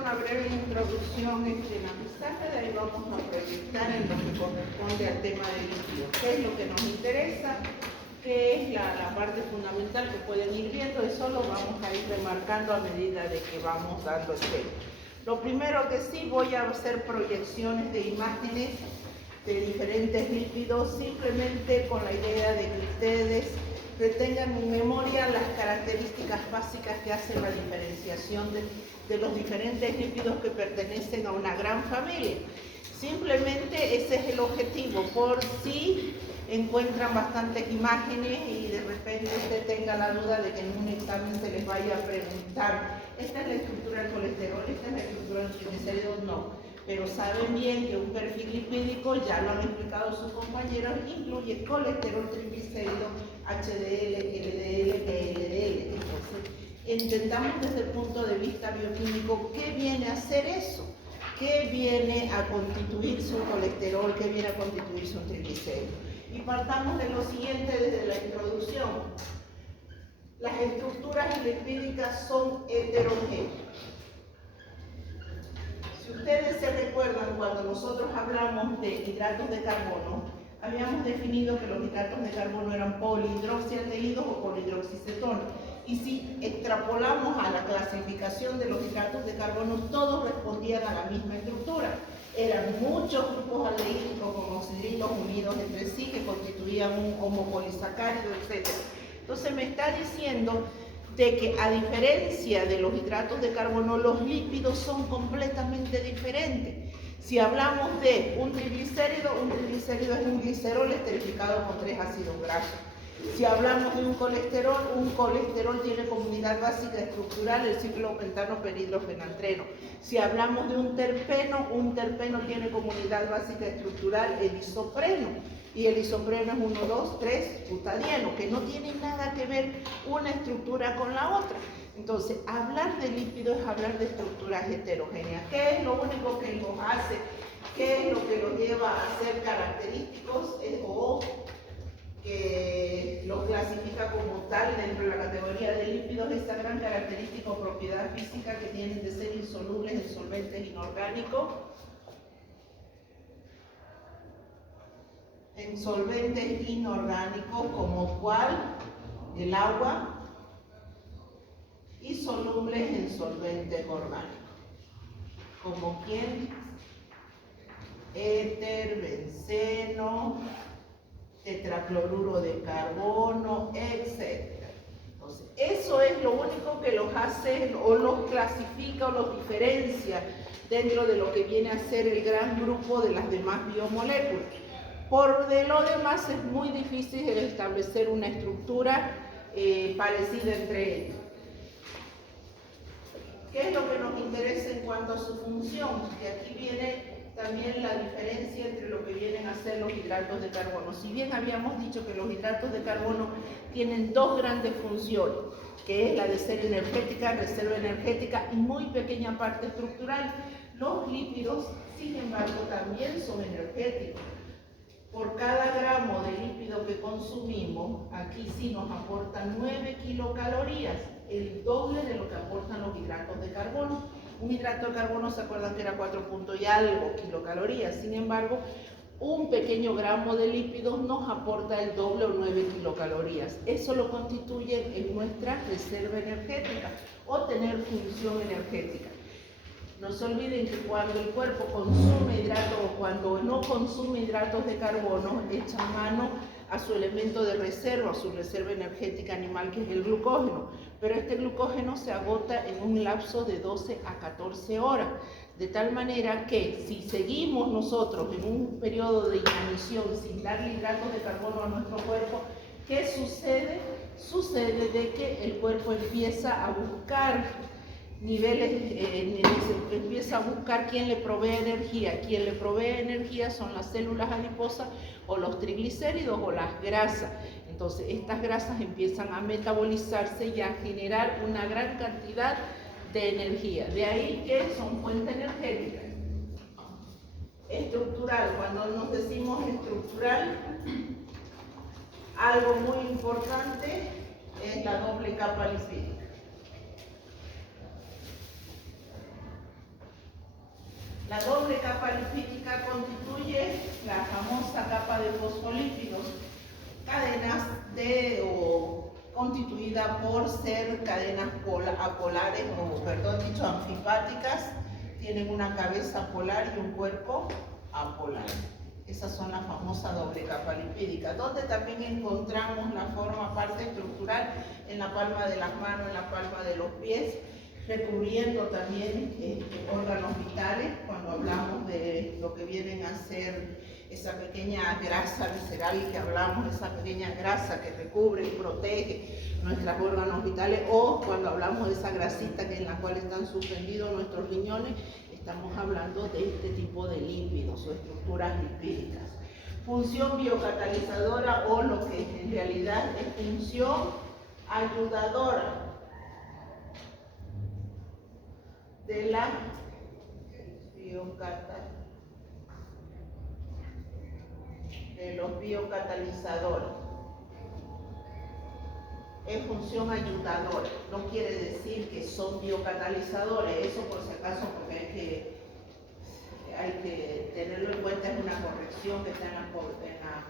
Una breve introducción en la pizarra, de ahí vamos a proyectar en lo que corresponde al tema de líquidos. ¿Qué es lo que nos interesa? ¿Qué es la parte fundamental que pueden ir viendo? Eso lo vamos a ir remarcando a medida de que vamos dando el tema. Lo primero que sí, voy a hacer proyecciones de imágenes de diferentes lípidos, simplemente con la idea de que ustedes retengan en memoria las características básicas que hacen la diferenciación de los diferentes lípidos que pertenecen a una gran familia. Simplemente ese es el objetivo, por si encuentran bastantes imágenes y de repente usted tenga la duda de que en un examen se les vaya a preguntar, esta es la estructura del colesterol, esta es la estructura del triglicéridos, no. Pero saben bien que un perfil lipídico, ya lo han explicado sus compañeros, incluye colesterol, triglicéridos, HDL, LDL, LDL. Entonces, entendamos desde el punto de vista bioquímico qué viene a hacer eso, qué viene a constituirse un colesterol, qué viene a constituirse un triglicérido. Y partamos de lo siguiente desde la introducción. Las estructuras lipídicas son heterogéneas. Si ustedes se recuerdan, cuando nosotros hablamos de hidratos de carbono, habíamos definido que los hidratos de carbono eran polihidroxialdehídos o polihidroxicetonas. Y si extrapolamos a la clasificación de los hidratos de carbono, todos respondían a la misma estructura. Eran muchos grupos aldehídicos como oxidrilos unidos entre sí que constituían un homopolisacárido, etc. Entonces me está diciendo de que a diferencia de los hidratos de carbono, los lípidos son completamente diferentes. Si hablamos de un triglicérido es un glicerol esterificado con 3 ácidos grasos. Si hablamos de un colesterol tiene comunidad básica estructural, el ciclo pentano penhidrofenantreno. Si hablamos de un terpeno tiene comunidad básica estructural, el isopreno. Y el isopreno es 1, 2, 3, butadieno, que no tiene nada que ver una estructura con la otra. Entonces, hablar de lípidos es hablar de estructuras heterogéneas. ¿Qué es lo único que los hace? ¿Qué es lo que los lleva a ser característicos o que los clasifica como tal dentro de la categoría de lípidos? Esta gran característica o propiedad física que tienen de ser insolubles en solventes inorgánicos, como cual el agua, y solubles en solventes orgánicos, como quien éter, benceno, tetracloruro de carbono, etc. Entonces, eso es lo único que los hace o los clasifica o los diferencia dentro de lo que viene a ser el gran grupo de las demás biomoléculas. Por de lo demás es muy difícil establecer una estructura parecida entre ellos. ¿Qué es lo que nos interesa en cuanto a su función? Que aquí viene también la diferencia entre lo que vienen a ser los hidratos de carbono. Si bien habíamos dicho que los hidratos de carbono tienen dos grandes funciones, que es la de ser energética, reserva energética y muy pequeña parte estructural, los lípidos, sin embargo, también son energéticos. Por cada gramo de lípido que consumimos, aquí sí nos aportan 9 kilocalorías, el doble de lo que aportan los hidratos de carbono. Un hidrato de carbono, ¿se acuerdan que era 4 puntos y algo kilocalorías? Sin embargo, un pequeño gramo de lípidos nos aporta el doble o 9 kilocalorías. Eso lo constituye en nuestra reserva energética o tener función energética. No se olviden que cuando el cuerpo consume hidratos o cuando no consume hidratos de carbono, echa mano a su elemento de reserva, a su reserva energética animal, que es el glucógeno. Pero este glucógeno se agota en un lapso de 12 a 14 horas. De tal manera que si seguimos nosotros en un periodo de inanición sin darle hidratos de carbono a nuestro cuerpo, ¿qué sucede? Sucede de que el cuerpo empieza a buscar empieza a buscar quién le provee energía. Quien le provee energía son las células adiposas o los triglicéridos o las grasas. Entonces estas grasas empiezan a metabolizarse y a generar una gran cantidad de energía. De ahí que son fuente energética. Estructural, cuando nos decimos estructural, algo muy importante es la doble capa lipídica. La doble capa lipídica constituye la famosa capa de fosfolípidos, cadenas constituida por ser cadenas apolares, o perdón dicho, anfipáticas, tienen una cabeza polar y un cuerpo apolar. Esas son la famosa doble capa lipídica, donde también encontramos la forma parte estructural en la palma de las manos, en la palma de los pies, recubriendo también órganos vitales, cuando hablamos de lo que vienen a ser esa pequeña grasa visceral que hablamos, esa pequeña grasa que recubre y protege nuestros órganos vitales, o cuando hablamos de esa grasita en la cual están suspendidos nuestros riñones, estamos hablando de este tipo de lípidos o estructuras lipídicas. Función biocatalizadora, o lo que en realidad es función ayudadora de la de los biocatalizadores. Es función ayudadora, no quiere decir que son biocatalizadores, eso por si acaso, porque hay que tenerlo en cuenta, es una corrección que está en las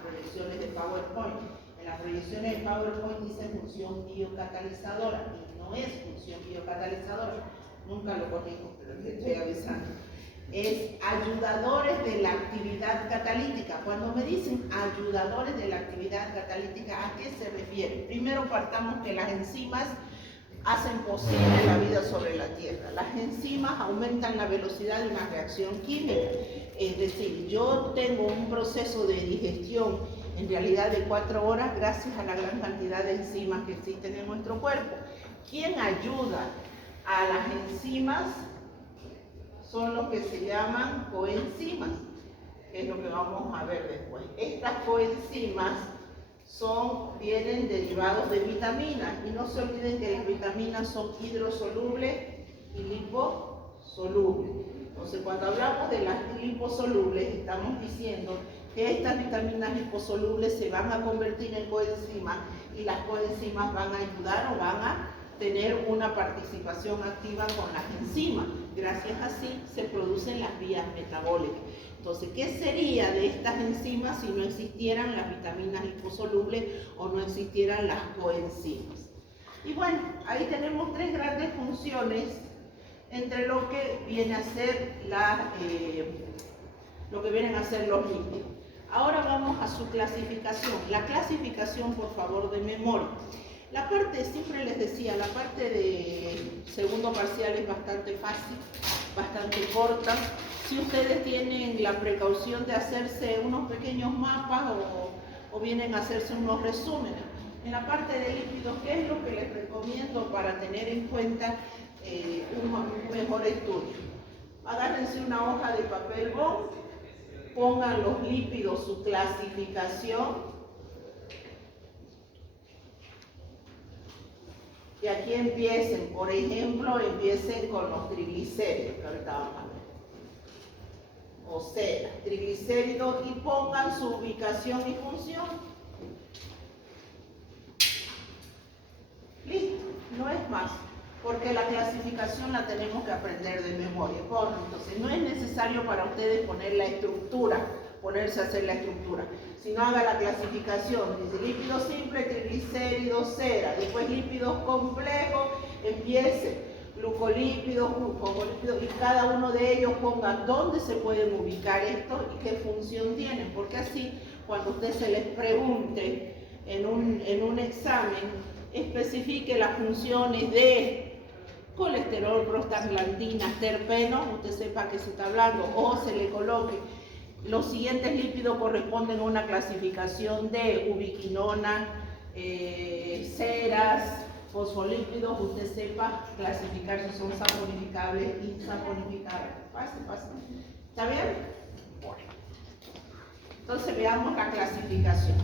proyecciones de PowerPoint. En las proyecciones de PowerPoint dice función biocatalizadora y no es función biocatalizadora. Nunca lo corrijo, pero les estoy avisando. Es ayudadores de la actividad catalítica. Cuando me dicen ayudadores de la actividad catalítica, ¿a qué se refiere? Primero partamos que las enzimas hacen posible la vida sobre la Tierra. Las enzimas aumentan la velocidad de una reacción química. Es decir, yo tengo un proceso de digestión en realidad de 4 horas gracias a la gran cantidad de enzimas que existen en nuestro cuerpo. ¿Quién ayuda a las enzimas? Son los que se llaman coenzimas, que es lo que vamos a ver después. Estas coenzimas vienen derivados de vitaminas, y no se olviden que las vitaminas son hidrosolubles y liposolubles. Entonces, cuando hablamos de las liposolubles, estamos diciendo que estas vitaminas liposolubles se van a convertir en coenzimas, y las coenzimas van a ayudar o van a tener una participación activa con las enzimas. Gracias a sí se producen las vías metabólicas. Entonces, ¿qué sería de estas enzimas si no existieran las vitaminas liposolubles o no existieran las coenzimas? Y bueno, ahí tenemos 3 grandes funciones entre lo que viene a ser los lípidos. Ahora vamos a su clasificación. La clasificación, por favor, de memoria. La parte, siempre les decía, la parte de segundo parcial es bastante fácil, bastante corta. Si ustedes tienen la precaución de hacerse unos pequeños mapas o vienen a hacerse unos resúmenes. En la parte de lípidos, ¿qué es lo que les recomiendo para tener en cuenta un mejor estudio? Agárrense una hoja de papel bond, pongan los lípidos, su clasificación. Y aquí empiecen, por ejemplo, empiecen con los triglicéridos, que ahorita vamos a ver. O sea, triglicéridos, y pongan su ubicación y función. Listo, no es más, porque la clasificación la tenemos que aprender de memoria. Entonces, no es necesario para ustedes poner la estructura, ponerse a hacer la estructura, sino haga la clasificación. Dice lípidos simples, triglicéridos, cera. Después lípidos complejos, empiece glucolípidos, glucogolípidos, y cada uno de ellos ponga dónde se pueden ubicar estos y qué función tienen, porque así cuando usted se les pregunte en un examen, especifique las funciones de colesterol, prostaglandinas, terpenos, usted sepa que se está hablando, o se le coloque los siguientes lípidos corresponden a una clasificación de ubiquinona, ceras, fosfolípidos, usted sepa clasificar si son saponificables y insaponificables. Fácil. ¿Está bien? Bueno. Entonces veamos la clasificación.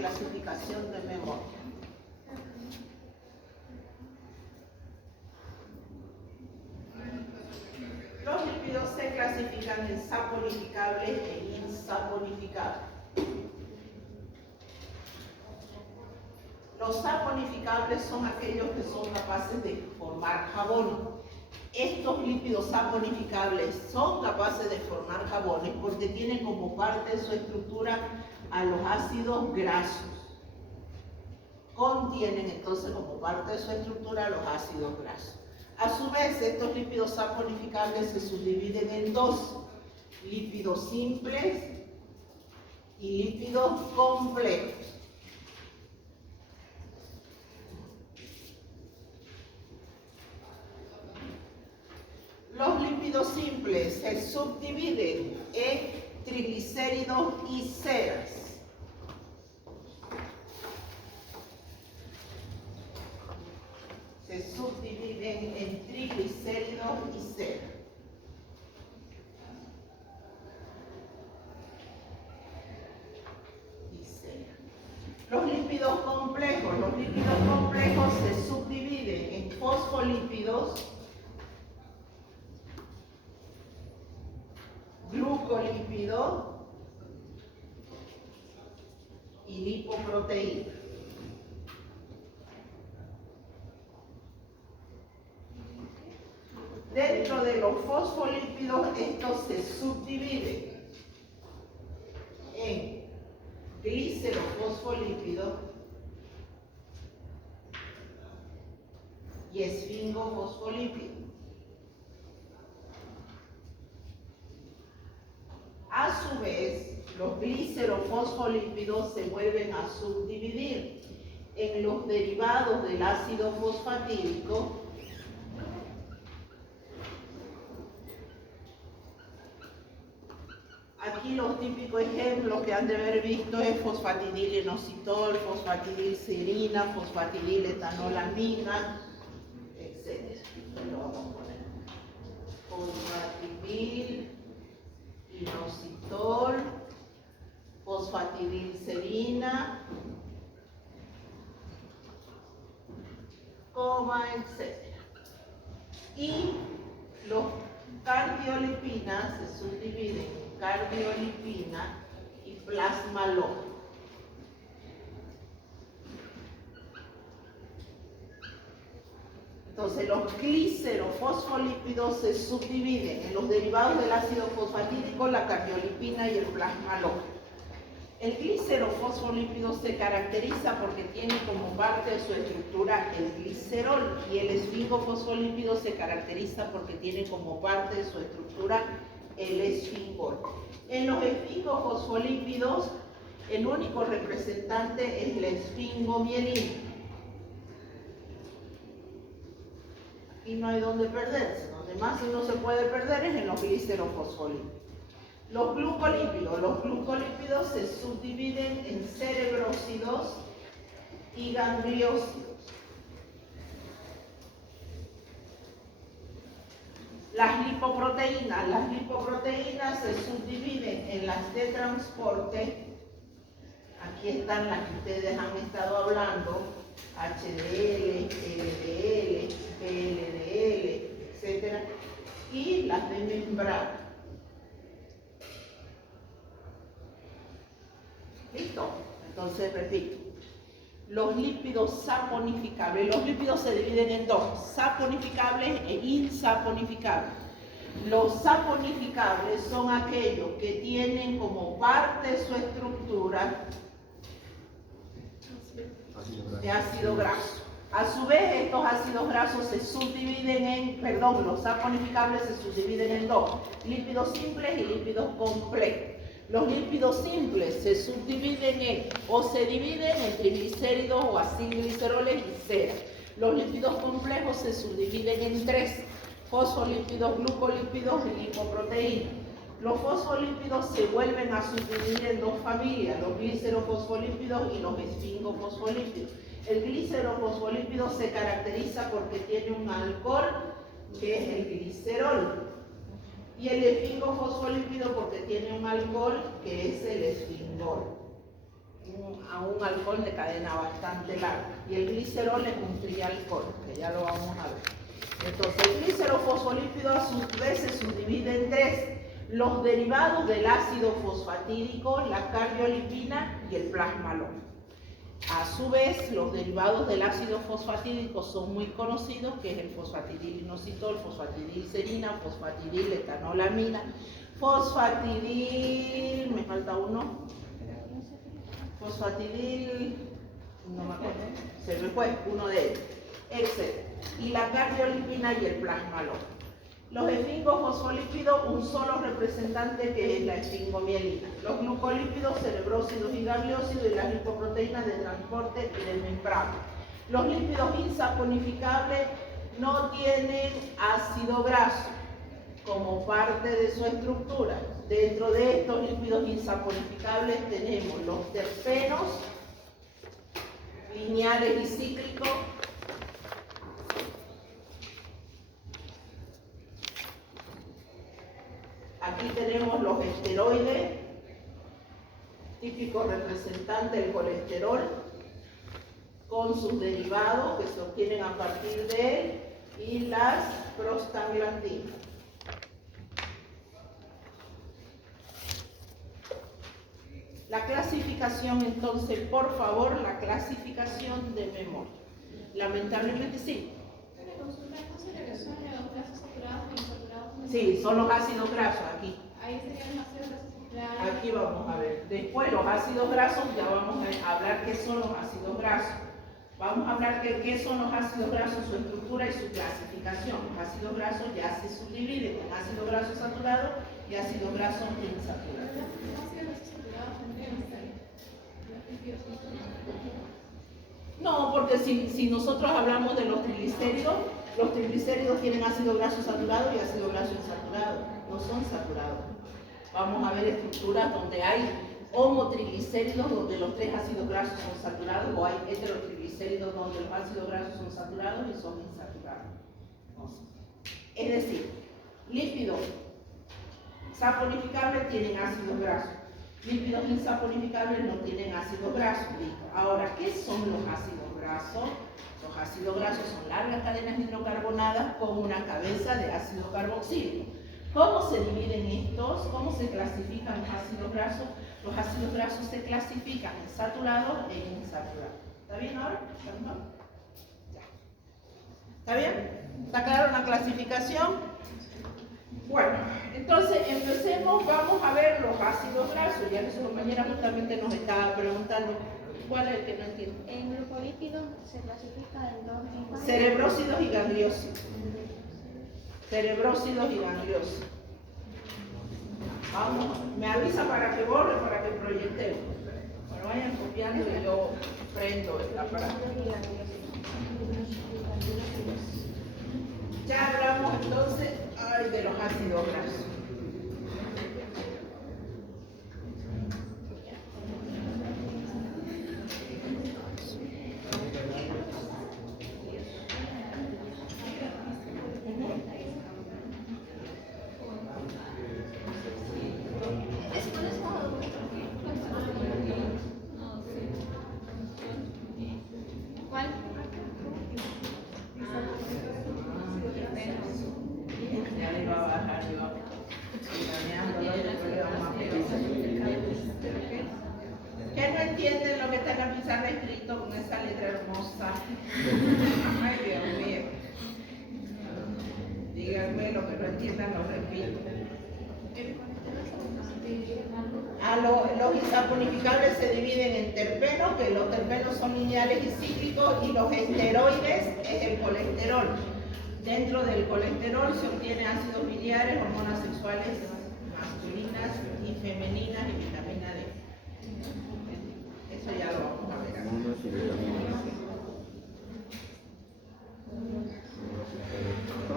clasificación de memoria. Los lípidos se clasifican en saponificables e insaponificables. Los saponificables son aquellos que son capaces de formar jabón. Estos lípidos saponificables son capaces de formar jabones porque tienen como parte de su estructura a los ácidos grasos. Contienen entonces como parte de su estructura los ácidos grasos. A su vez, estos lípidos saponificables se subdividen en dos: lípidos simples y lípidos complejos. Los lípidos simples se subdividen en triglicéridos y ceras. Se subdividen en triglicéridos y ceras. Los lípidos complejos se subdividen en fosfolípidos, glucolípidos y lipoproteínas. Dentro de los fosfolípidos, estos se subdividen en glicerofosfolípidos y esfingofosfolípidos. A su vez, los glicerofosfolípidos se vuelven a subdividir en los derivados del ácido fosfatídico Aquí los típicos ejemplos que han de haber visto es fosfatidilinositol, fosfatidilcerina, fosfatidiletanolamina, etc. Lo vamos a poner. Fosfatidilinositol, fosfatidilcerina, etc. Y los cardiolipinas se subdividen en cardiolipina y plasmalona. Entonces, los glicerofosfolípidos se subdividen en los derivados del ácido fosfatídico, la cardiolipina y el plasmalona. El glicerofosfolípido se caracteriza porque tiene como parte de su estructura el glicerol, y el esfingofosfolípido se caracteriza porque tiene como parte de su estructura el esfingol. En los esfingofosfolípidos, el único representante es la esfingomielina. Aquí no hay donde perderse. Donde más uno se puede perder es en los glicerofosfolípidos. Los glucolípidos se subdividen en cerebrósidos y gangliósidos. Las lipoproteínas se subdividen en las de transporte. Aquí están las que ustedes han estado hablando: HDL, LDL, VLDL, etc. Y las de membrana. ¿Listo? Entonces repito. Los lípidos saponificables. Los lípidos se dividen en dos: saponificables e insaponificables. Los saponificables son aquellos que tienen como parte de su estructura de ácido graso. A su vez, estos ácidos grasos se subdividen en, los saponificables se subdividen en dos: lípidos simples y lípidos complejos. Los lípidos simples se subdividen se dividen en triglicéridos o acilgliceroles y ceras. Los lípidos complejos se subdividen en tres: fosfolípidos, glucolípidos y lipoproteínas. Los fosfolípidos se vuelven a subdividir en dos familias: los glicerofosfolípidos y los esfingofosfolípidos. El glicerofosfolípido se caracteriza porque tiene un alcohol que es el glicerol, y el esfingofosfolípido porque tiene un alcohol que es el esfingol. a un alcohol de cadena bastante larga. Y el glicerol es un trialcohol, que ya lo vamos a ver. Entonces, el glicerofosfolípido a su vez se subdivide en tres: los derivados del ácido fosfatídico, la cardiolipina y el plasmalón. A su vez, los derivados del ácido fosfatídico son muy conocidos, que es el fosfatidilinositol, fosfatidilcerina, fosfatidiletanolamina, fosfatidil, me falta uno, fosfatidil, no me acuerdo, se me fue uno de ellos, etc. Y la cardiolipina y el plasmalón. Los esfingofosfolípidos, un solo representante, que es la esfingomielina. Los glucolípidos, cerebrósidos y gangliósidos, y las lipoproteínas de transporte y de membrana. Los lípidos insaponificables no tienen ácido graso como parte de su estructura. Dentro de estos lípidos insaponificables tenemos los terpenos, lineales y cíclicos, aquí tenemos los esteroides, típico representante del colesterol, con sus derivados que se obtienen a partir de él, y las prostaglandinas. La clasificación, entonces, por favor, la clasificación de memoria. Lamentablemente sí. Sí, son los ácidos grasos aquí. Ahí serían los ácidos grasos. Aquí vamos a ver. Después los ácidos grasos, ya vamos a hablar qué son los ácidos grasos. Vamos a hablar de qué son los ácidos grasos, su estructura y su clasificación. Los ácidos grasos ya se subdividen en ácido graso saturado y ácido graso insaturados. No, porque si nosotros hablamos de los triglicéridos tienen ácido graso saturado y ácido graso insaturado, no son saturados. Vamos a ver estructuras donde hay homotriglicéridos, donde los tres ácidos grasos son saturados, o hay heterotriglicéridos donde los ácidos grasos son saturados y son insaturados. Es decir, lípidos saponificables tienen ácidos grasos. Lípidos insaponificables no tienen ácidos grasos. Ahora, ¿qué son los ácidos grasos? Los ácidos grasos son largas cadenas hidrocarbonadas con una cabeza de ácido carboxílico. ¿Cómo se dividen estos? ¿Cómo se clasifican los ácidos grasos? Los ácidos grasos se clasifican en saturados e insaturados. ¿Está bien ahora? ¿Está bien? ¿Está clara la clasificación? Bueno, entonces empecemos, vamos a ver los ácidos grasos, ya que su compañera justamente nos estaba preguntando cuál es el que no entiende. El glucolípido se clasifica en dos tipos. Cerebrósidos y gangliósidos. Cerebrósidos y gangliósidos. Vamos, me avisa para que borre, para que proyectemos. Bueno, vayan copiando y yo prendo el aparato. Ya hablamos entonces de los ácidos grasos. ¿Qué no entienden lo que está en la pizarra escrito con esa letra hermosa? Ay, Dios mío. Díganme lo que no entiendan, lo repito. Los insaponificables se dividen en terpenos, que los terpenos son lineales y cíclicos, y los esteroides es el colesterol. Dentro del colesterol se obtiene ácidos biliares, hormonas sexuales masculinas y femeninas y vitamina D. Eso ya lo vamos a ver. ¿Hormonas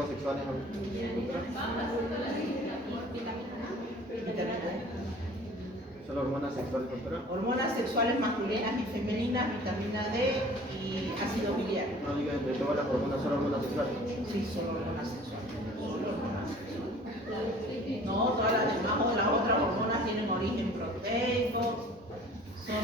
sexuales? ¿Son hormonas sexuales, doctora? Hormonas sexuales masculinas y femeninas, vitamina D y ácido biliar. No diga entre todas las hormonas, son hormonas sexuales. Sí, son hormonas sexuales. Solo hormonas sexuales. No, todas las demás o las otras hormonas tienen origen proteico, son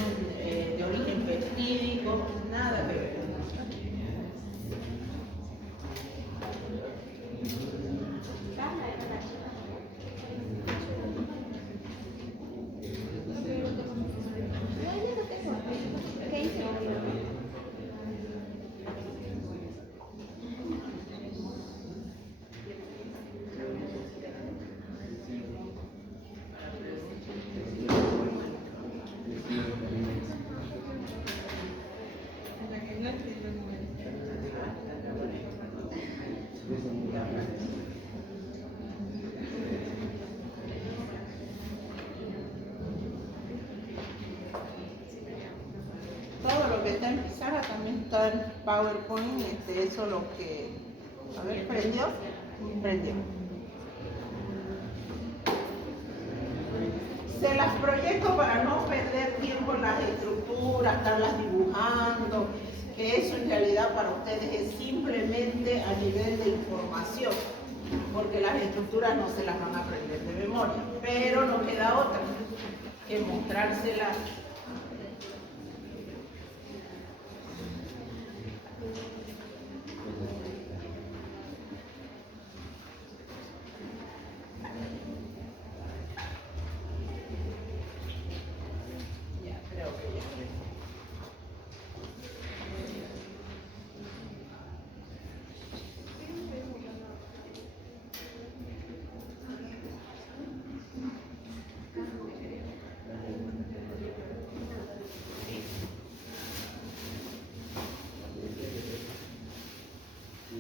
también está en PowerPoint, eso lo que, a ver, prendió. Se las proyecto para no perder tiempo en las estructuras, estarlas dibujando, que eso en realidad para ustedes es simplemente a nivel de información, porque las estructuras no se las van a aprender de memoria, pero no queda otra que mostrárselas.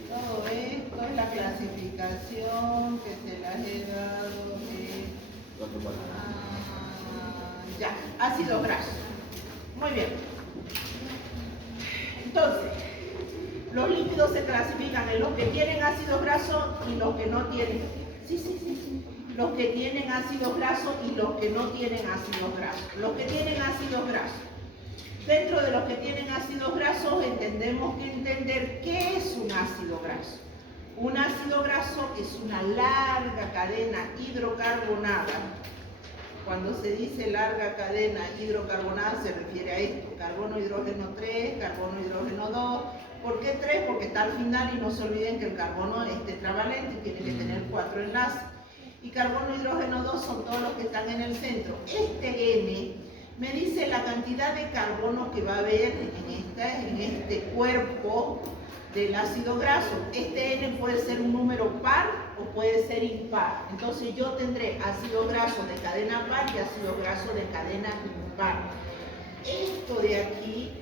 Todo esto es la clasificación que se las he dado de ya, ácido graso. Muy bien. Entonces, los lípidos se clasifican en los que tienen ácido graso y los que no tienen. Sí. Los que tienen ácido graso y los que no tienen ácido graso. Los que tienen ácidos grasos. Dentro de los que tienen ácidos grasos entendemos que entender qué es un ácido graso. Un ácido graso es una larga cadena hidrocarbonada. Cuando se dice larga cadena hidrocarbonada se refiere a esto: carbono, hidrógeno 3, carbono, hidrógeno 2. ¿Por qué 3? Porque está al final y no se olviden que el carbono es tetravalente y tiene que tener 4 enlaces. Y carbono, hidrógeno 2 son todos los que están en el centro. Este N me dice la cantidad de carbono que va a haber en este cuerpo del ácido graso. Este N puede ser un número par o puede ser impar. Entonces yo tendré ácido graso de cadena par y ácido graso de cadena impar. Esto de aquí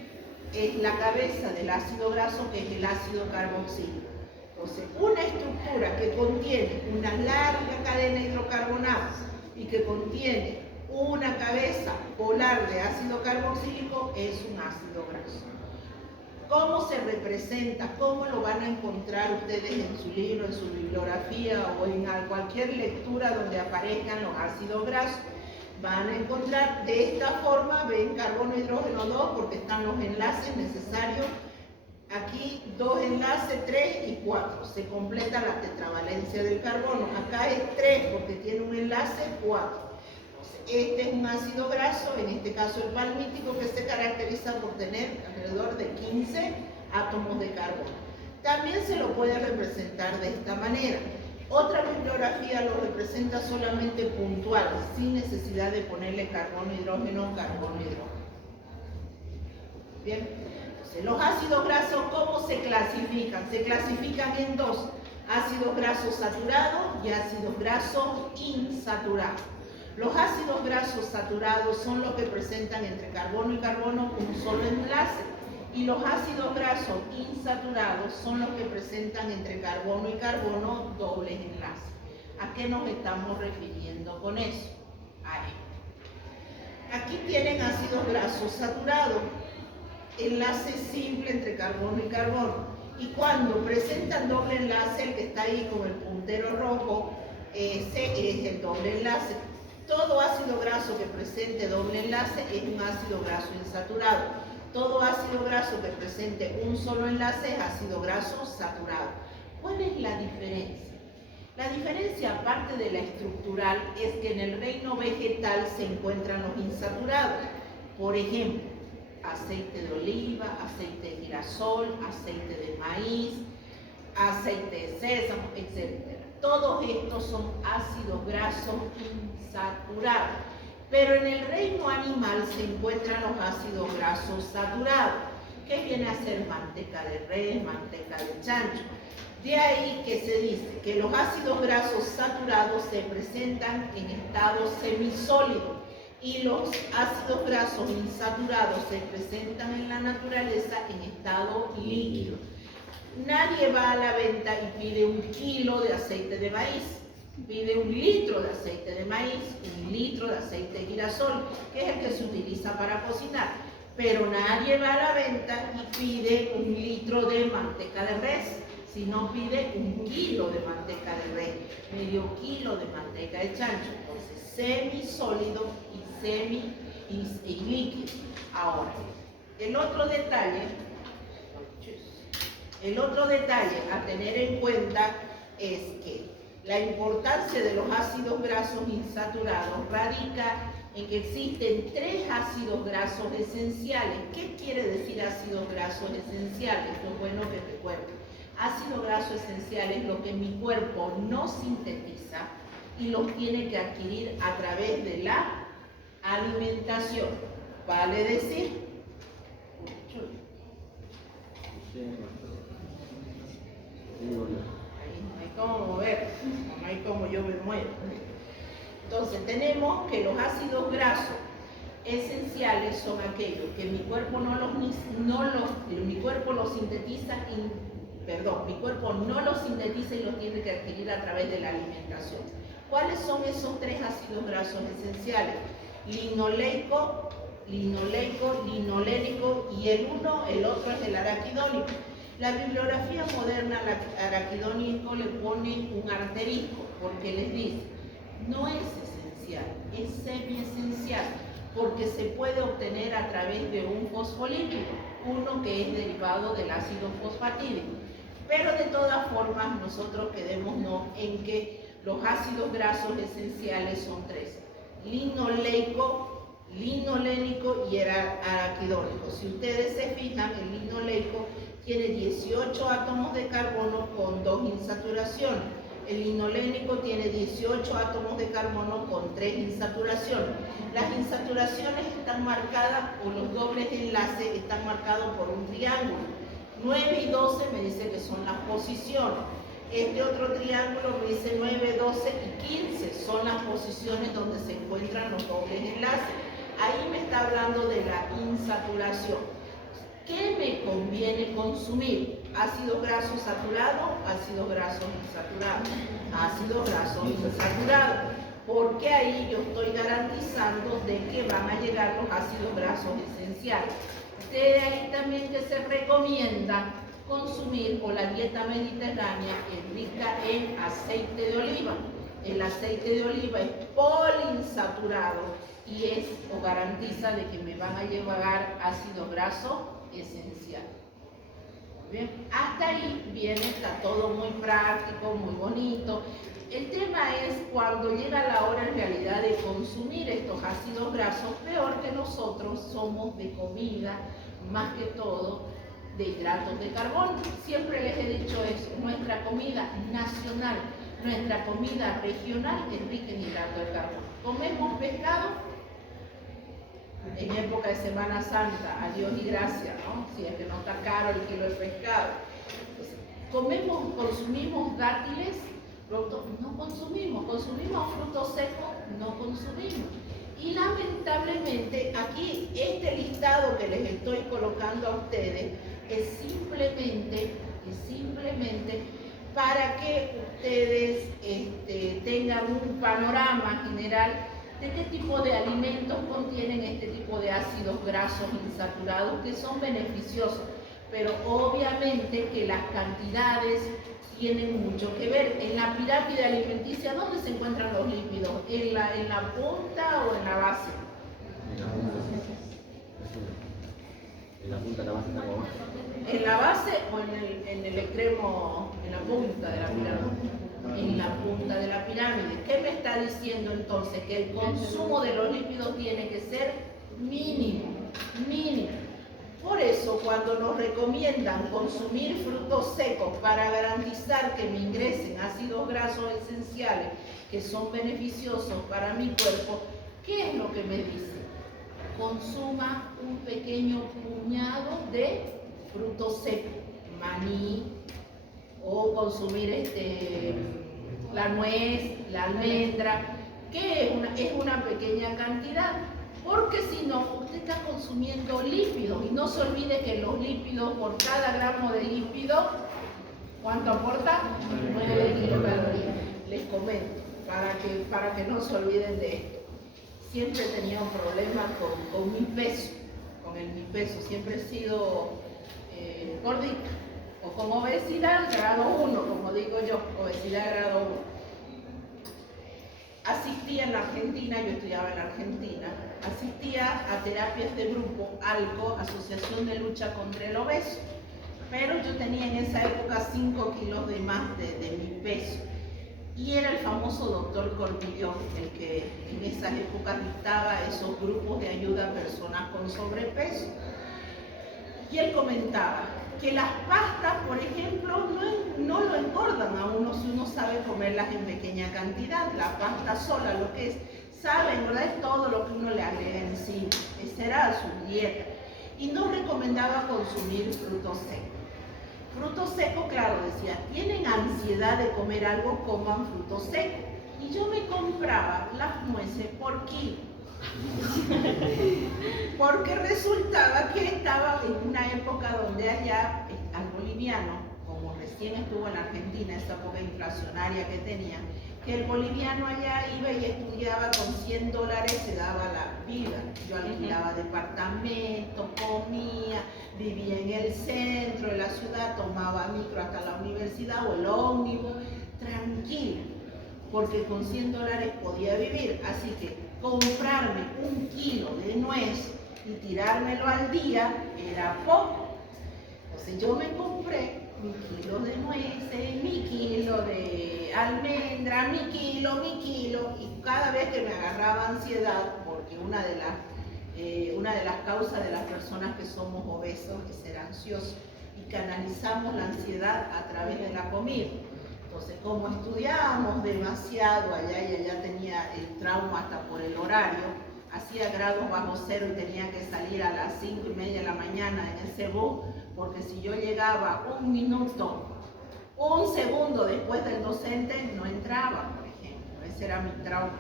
es la cabeza del ácido graso, que es el ácido carboxílico. Entonces, una estructura que contiene una larga cadena hidrocarbonada y que contiene una cabeza polar de ácido carboxílico es un ácido graso. ¿Cómo se representa? ¿Cómo lo van a encontrar ustedes en su libro, en su bibliografía o en cualquier lectura donde aparezcan los ácidos grasos? Van a encontrar de esta forma, ven carbono, hidrógeno 2 porque están los enlaces necesarios. Aquí 2 enlaces, 3 y 4. Se completa la tetravalencia del carbono. Acá es 3 porque tiene un enlace, 4. Este es un ácido graso, en este caso el palmítico, que se caracteriza por tener alrededor de 15 átomos de carbono. También se lo puede representar de esta manera. Otra bibliografía lo representa solamente puntual, sin necesidad de ponerle carbono, hidrógeno, carbono, hidrógeno. Bien, entonces los ácidos grasos, ¿cómo se clasifican? Se clasifican en dos: ácidos grasos saturados y ácidos grasos insaturados. Los ácidos grasos saturados son los que presentan entre carbono y carbono un solo enlace, y los ácidos grasos insaturados son los que presentan entre carbono y carbono dobles enlaces. ¿A qué nos estamos refiriendo con eso? A esto. Aquí tienen ácidos grasos saturados, enlace simple entre carbono y carbono, y cuando presentan doble enlace, el que está ahí con el puntero rojo, ese es el doble enlace. Todo ácido graso que presente doble enlace es un ácido graso insaturado. Todo ácido graso que presente un solo enlace es ácido graso saturado. ¿Cuál es la diferencia? La diferencia, aparte de la estructural, es que en el reino vegetal se encuentran los insaturados. Por ejemplo, aceite de oliva, aceite de girasol, aceite de maíz, aceite de sésamo, etc. Todos estos son ácidos grasos insaturados. Pero en el reino animal se encuentran los ácidos grasos saturados, que viene a ser manteca de res, manteca de chancho. De ahí que se dice que los ácidos grasos saturados se presentan en estado semisólido y los ácidos grasos insaturados se presentan en la naturaleza en estado líquido. Nadie va a la venta y pide 1 kilo de aceite de maíz, pide 1 litro de aceite de maíz, 1 litro de aceite de girasol, que es el que se utiliza para cocinar. Pero nadie va a la venta y pide 1 litro de manteca de res, sino pide 1 kilo de manteca de res, medio kilo de manteca de chancho. Entonces, semisólido y líquido. Ahora, el otro detalle a tener en cuenta es que la importancia de los ácidos grasos insaturados radica en que existen 3 ácidos grasos esenciales. ¿Qué quiere decir ácidos grasos esenciales? Esto es bueno que te cuente. Ácido graso esencial es lo que mi cuerpo no sintetiza y los tiene que adquirir a través de la alimentación. Vale decir, ahí no hay cómo mover, no hay cómo yo me muevo. Entonces tenemos que los ácidos grasos esenciales son aquellos que mi cuerpo mi cuerpo los sintetiza y los tiene que adquirir a través de la alimentación. ¿Cuáles son esos 3 ácidos grasos esenciales? Linoleico, linolénico y el otro es el araquidónico. La bibliografía moderna al araquidónico le pone un asterisco porque les dice, no es esencial, es semiesencial, porque se puede obtener a través de un fosfolípido, uno que es derivado del ácido fosfatídico. Pero de todas formas nosotros quedémonos en que los ácidos grasos esenciales son 3, linoleico, linolénico y araquidónico. Si ustedes se fijan, el linoleico tiene 18 átomos de carbono con 2 insaturaciones. El linolénico tiene 18 átomos de carbono con 3 insaturaciones. Las insaturaciones están marcadas, o los dobles enlaces están marcados por un triángulo. 9 y 12 me dice que son las posiciones. Este otro triángulo me dice 9, 12 y 15 son las posiciones donde se encuentran los dobles enlaces. Ahí me está hablando de la insaturación. ¿Qué me conviene consumir? Ácidos grasos saturados, ácidos grasos insaturados, ácidos grasos insaturados. Porque ahí yo estoy garantizando de que van a llegar los ácidos grasos esenciales. De ahí también que se recomienda consumir, o la dieta mediterránea es rica en aceite de oliva. El aceite de oliva es poliinsaturado y garantiza de que me van a llevar ácido graso esencial. Bien, hasta ahí viene, está todo muy práctico, muy bonito. El tema es cuando llega la hora en realidad de consumir estos ácidos grasos, peor que nosotros somos de comida, más que todo de hidratos de carbono. Siempre les he dicho eso, nuestra comida nacional, nuestra comida regional es rica en hidratos de carbono. Comemos pescado en época de Semana Santa, a Dios y gracias, ¿no? Si es que no está caro el kilo de pescado. Entonces, consumimos dátiles, no consumimos frutos secos, no consumimos. Y lamentablemente aquí este listado que les estoy colocando a ustedes es simplemente para que ustedes tengan un panorama general de qué tipo de alimentos contienen este tipo de ácidos grasos insaturados que son beneficiosos, pero obviamente que las cantidades tienen mucho que ver. En la pirámide alimenticia, ¿dónde se encuentran los lípidos? ¿En la punta o en la base? En la punta de la base está como abajo. ¿En la base o en el extremo, en la punta de la pirámide? En la punta de la pirámide. ¿Qué me está diciendo entonces? Que el consumo de los lípidos tiene que ser mínimo. Por eso, cuando nos recomiendan consumir frutos secos para garantizar que me ingresen ácidos grasos esenciales que son beneficiosos para mi cuerpo, ¿qué es lo que me dicen? Consuma un pequeño puñado de frutos secos, maní, o consumir la nuez, la almendra, que es una pequeña cantidad, porque si no, usted está consumiendo lípidos, y no se olvide que los lípidos, por cada gramo de lípido, ¿cuánto aporta? 9 kilocalorías. Les comento, para que no se olviden de esto. Siempre tenía un problema con mi peso, con mi peso, siempre he sido gordita, o con obesidad grado 1, como digo yo, obesidad grado 1. Asistía en la Argentina, yo estudiaba en la Argentina, asistía a terapias de grupo, ALCO, Asociación de Lucha contra el Obeso, pero yo tenía en esa época 5 kilos de más de mi peso. Y era el famoso doctor Cormillón, el que en esas épocas dictaba esos grupos de ayuda a personas con sobrepeso. Y él comentaba que las pastas, por ejemplo, no lo engordan a uno si uno sabe comerlas en pequeña cantidad. La pasta sola, lo que es, sabe engordar es todo lo que uno le agrega encima. Esa era su dieta. Y nos recomendaba consumir frutos secos. Frutos secos, claro, decía, tienen ansiedad de comer algo, coman frutos secos. Y yo me compraba las nueces por kilo. Porque resultaba que estaba en una época donde allá, al boliviano, como recién estuvo en la Argentina, esa época inflacionaria que tenía, que el boliviano allá iba y estudiaba con $100, se daba la vida. Yo alquilaba departamento, comía, vivía en el centro de la ciudad, tomaba micro hasta la universidad o el ómnibus, tranquilo, porque con $100 podía vivir. Así que comprarme 1 kilo de nuez y tirármelo al día era poco. Entonces yo me compré mi kilo de nueces, mi kilo de almendra, mi kilo, y cada vez que me agarraba ansiedad, porque una de las causas de las personas que somos obesos es ser ansiosos, y canalizamos la ansiedad a través de la comida. Entonces, como estudiábamos demasiado allá y allá tenía el trauma hasta por el horario, hacía grados bajo cero y tenía que salir a las 5:30 de la mañana en ese bus, porque si yo llegaba 1 minuto, 1 segundo después del docente, no entraba, por ejemplo. Ese era mi trauma.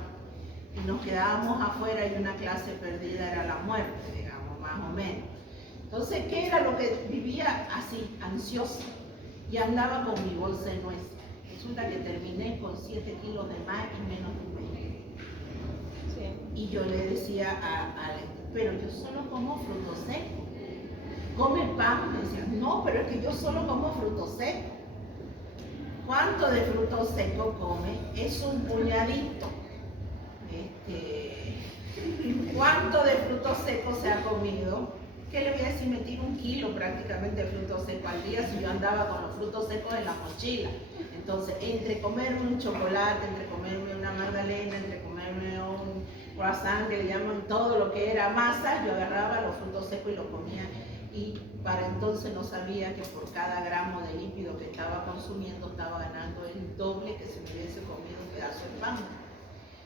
Y nos quedábamos afuera y una clase perdida era la muerte, digamos, más o menos. Entonces, ¿qué era lo que vivía así, ansiosa? Y andaba con mi bolsa de nueces. Resulta que terminé con 7 kilos de más y menos de un mes. Sí. Y yo le decía a él, pero yo solo como frutos secos. ¿Come pan? Me decía, no, pero es que yo solo como frutos secos. ¿Cuánto de frutos secos come? Es un puñadito. ¿Cuánto de frutos secos se ha comido? ¿Qué le voy a decir? Me tiro 1 kilo prácticamente de frutos secos al día si yo andaba con los frutos secos en la mochila. Entonces, entre comerme un chocolate, entre comerme una magdalena, entre comerme un croissant, que le llaman todo lo que era masa, yo agarraba los frutos secos y los comía. Y para entonces no sabía que por cada gramo de lípido que estaba consumiendo estaba ganando el doble que si me hubiese comido un pedazo de pan.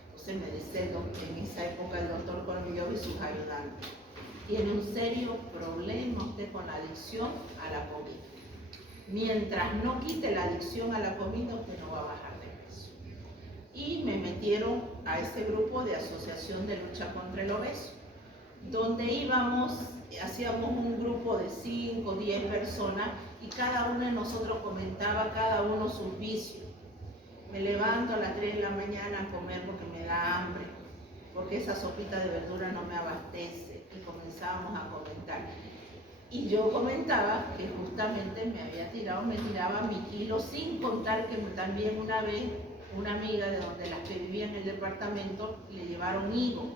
Entonces me dice en esa época el doctor Cormillón y sus ayudantes, tiene un serio problema usted con la adicción a la comida. Mientras no quite la adicción a la comida, usted no va a bajar de peso. Y me metieron a ese grupo de Asociación de Lucha contra el Obeso, donde íbamos, hacíamos un grupo de 5 o 10 personas y cada uno de nosotros comentaba cada uno sus vicios. Me levanto a las 3 de la mañana a comer porque me da hambre, porque esa sopita de verdura no me abastece, y comenzábamos a comentar. Y yo comentaba que justamente me tiraba mi kilo, sin contar que también una vez una amiga de donde las que vivía en el departamento le llevaron higos.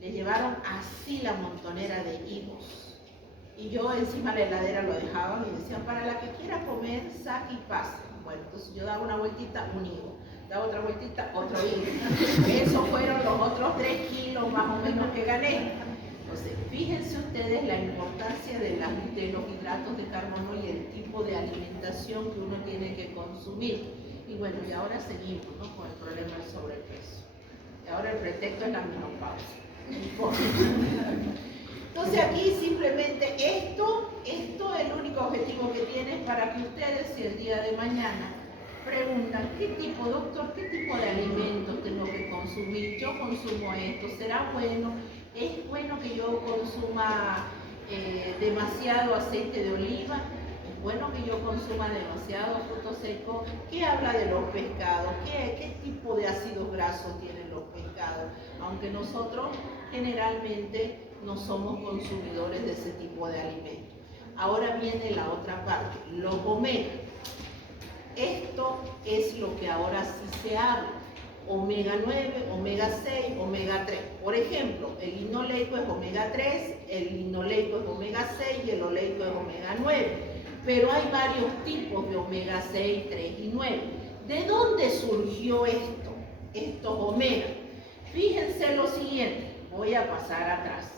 Le llevaron así la montonera de higos. Y yo encima de la heladera lo dejaban y decían, para la que quiera comer, saque y pase. Bueno, entonces yo daba una vueltita, un higo. Daba otra vueltita, otro higo. Esos fueron los otros 3 kilos más o menos que gané. Entonces, fíjense ustedes la importancia de los hidratos de carbono y el tipo de alimentación que uno tiene que consumir. Y bueno, y ahora seguimos, ¿no?, con el problema del sobrepeso. Y ahora el pretexto es la menopausia. Entonces aquí simplemente esto es el único objetivo que tiene, para que ustedes, si el día de mañana preguntan, ¿qué tipo, doctor, qué tipo de alimentos tengo que consumir? Yo consumo esto, ¿será bueno? ¿Es bueno que yo consuma demasiado aceite de oliva? ¿Es bueno que yo consuma demasiado fruto seco? ¿Qué habla de los pescados? ¿Qué tipo de ácidos grasos tienen los pescados? Aunque nosotros generalmente no somos consumidores de ese tipo de alimentos. Ahora viene la otra parte, los omega. Esto es lo que ahora sí se habla. Omega 9, omega 6, omega 3. Por ejemplo, el linoleico es omega 3, el linoleico es omega 6 y el oleico es omega 9. Pero hay varios tipos de omega 6, 3 y 9. ¿De dónde surgió esto? Estos omega. Fíjense lo siguiente, voy a pasar atrás.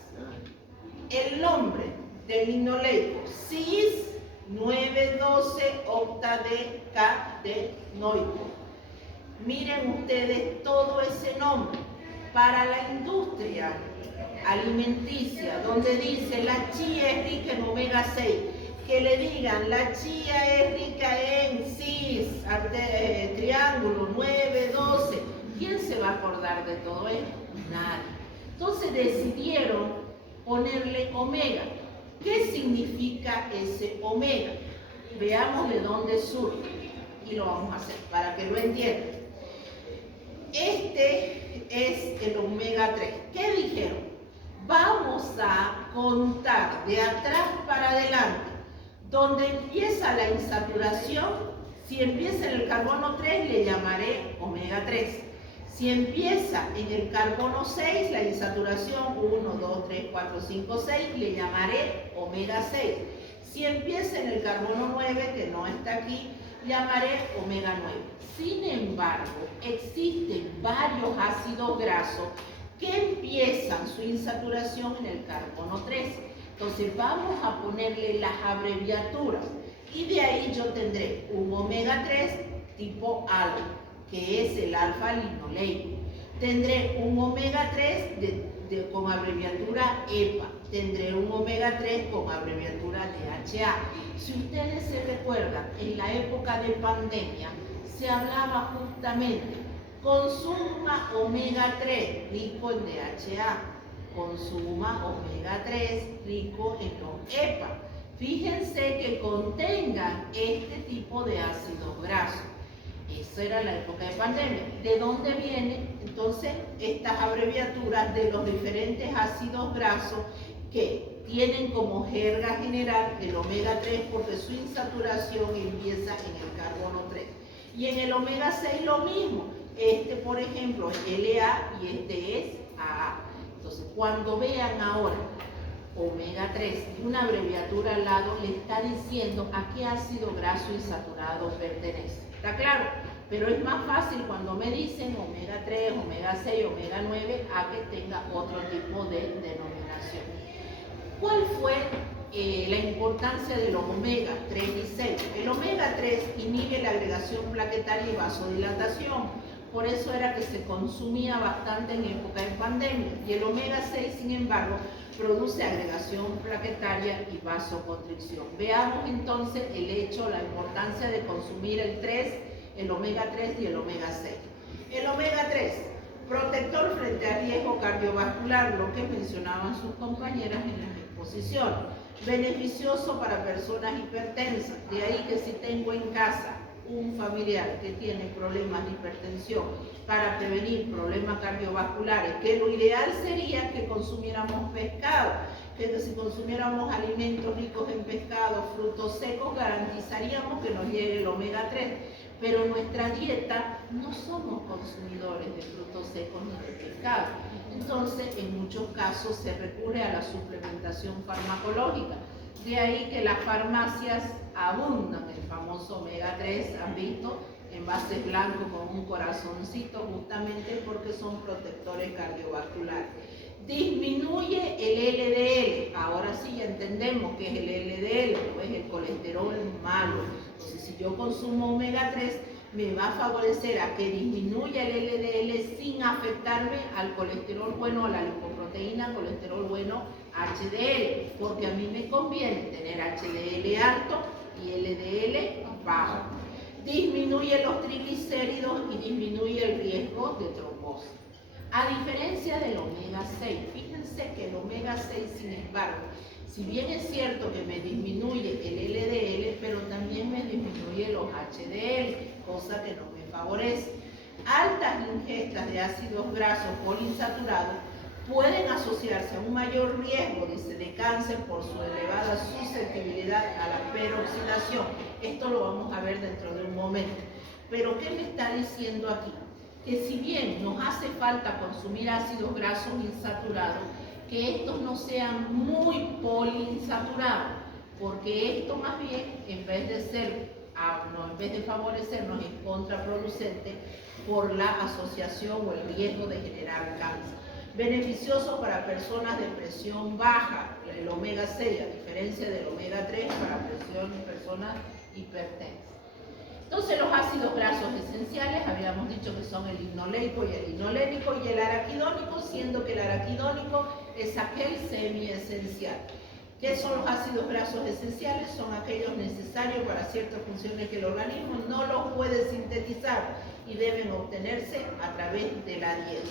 El nombre del linoleico, cis 912 octadecadenoico. Miren ustedes todo ese nombre. Para la industria alimenticia, donde dice la chía es rica en omega 6, que le digan la chía es rica en cis, triángulo 912, ¿quién se va a acordar de todo esto? Nadie. Entonces decidieron ponerle omega. ¿Qué significa ese omega? Veamos de dónde surge y lo vamos a hacer para que lo entiendan. Este es el omega 3. ¿Qué dijeron? Vamos a contar de atrás para adelante. Donde empieza la insaturación, si empieza en el carbono 3 le llamaré omega 3. Si empieza en el carbono 6, la insaturación 1, 2, 3, 4, 5, 6, le llamaré omega 6. Si empieza en el carbono 9, que no está aquí, llamaré omega 9. Sin embargo, existen varios ácidos grasos que empiezan su insaturación en el carbono 3. Entonces vamos a ponerle las abreviaturas y de ahí yo tendré un omega 3 tipo alfa, que es el alfa-linoleico. Tendré un omega 3 con abreviatura EPA. Tendré un omega 3 con abreviatura DHA. Si ustedes se recuerdan, en la época de pandemia se hablaba justamente, consuma omega 3 rico en DHA, consuma omega 3 rico en los EPA. Fíjense que contengan este tipo de ácidos grasos. Esa era la época de pandemia. ¿De dónde vienen entonces estas abreviaturas de los diferentes ácidos grasos que tienen como jerga general el omega 3 porque su insaturación empieza en el carbono 3? Y en el omega 6 lo mismo. Este, por ejemplo, es LA y este es AA. Entonces, cuando vean ahora omega 3 y una abreviatura al lado, le está diciendo a qué ácido graso insaturado pertenece. ¿Está claro? Pero es más fácil cuando me dicen omega 3, omega 6, omega 9, a que tenga otro tipo de denominación. ¿Cuál fue la importancia de los omega 3 y 6? El omega 3 inhibe la agregación plaquetaria y vasodilatación. Por eso era que se consumía bastante en época de pandemia. Y el omega 6, sin embargo, produce agregación plaquetaria y vasoconstricción. Veamos entonces el hecho, la importancia de consumir el omega 3 y el omega 6. El omega 3, protector frente a riesgo cardiovascular, lo que mencionaban sus compañeras en las exposiciones. Beneficioso para personas hipertensas. De ahí que si tengo en casa un familiar que tiene problemas de hipertensión, para prevenir problemas cardiovasculares, que lo ideal sería que consumiéramos pescado, que si consumiéramos alimentos ricos en pescado, frutos secos, garantizaríamos que nos llegue el omega 3. Pero en nuestra dieta no somos consumidores de frutos secos ni de pescado. Entonces, en muchos casos se recurre a la suplementación farmacológica. De ahí que las farmacias abundan el famoso omega 3, han visto, envases blancos con un corazoncito, justamente porque son protectores cardiovasculares. Disminuye el LDL, ahora sí ya entendemos que es el LDL, no es el colesterol malo. Entonces, si yo consumo omega 3, me va a favorecer a que disminuya el LDL sin afectarme al colesterol bueno, a la lipoproteína, colesterol bueno, HDL, porque a mí me conviene tener HDL alto y LDL bajo. Disminuye los triglicéridos y disminuye el riesgo de trombosis. A diferencia del omega 6, fíjense que el omega 6, sin embargo, si bien es cierto que me disminuye el LDL, pero también me disminuye los HDL, cosa que no me favorece. Altas ingestas de ácidos grasos poliinsaturados pueden asociarse a un mayor riesgo, dice, de cáncer por su elevada susceptibilidad a la peroxidación. Esto lo vamos a ver dentro de un momento. Pero ¿qué me está diciendo aquí? Que si bien nos hace falta consumir ácidos grasos insaturados, que estos no sean muy poliinsaturados, porque esto más bien, en vez de favorecernos, es contraproducente por la asociación o el riesgo de generar cáncer. Beneficioso para personas de presión baja, el omega 6, a diferencia del omega 3 para personas hipertensas. Entonces los ácidos grasos esenciales, habíamos dicho que son el linoleico y el linolénico y el araquidónico, siendo que el araquidónico es aquel semiesencial. ¿Qué son los ácidos grasos esenciales? Son aquellos necesarios para ciertas funciones que el organismo no los puede sintetizar y deben obtenerse a través de la dieta.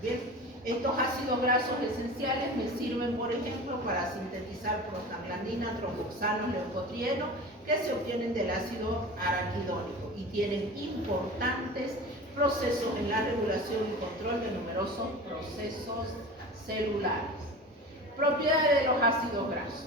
Bien. Estos ácidos grasos esenciales me sirven, por ejemplo, para sintetizar prostaglandina, tromboxano, leucotrieno, que se obtienen del ácido araquidónico y tienen importantes procesos en la regulación y control de numerosos procesos celulares. Propiedades de los ácidos grasos.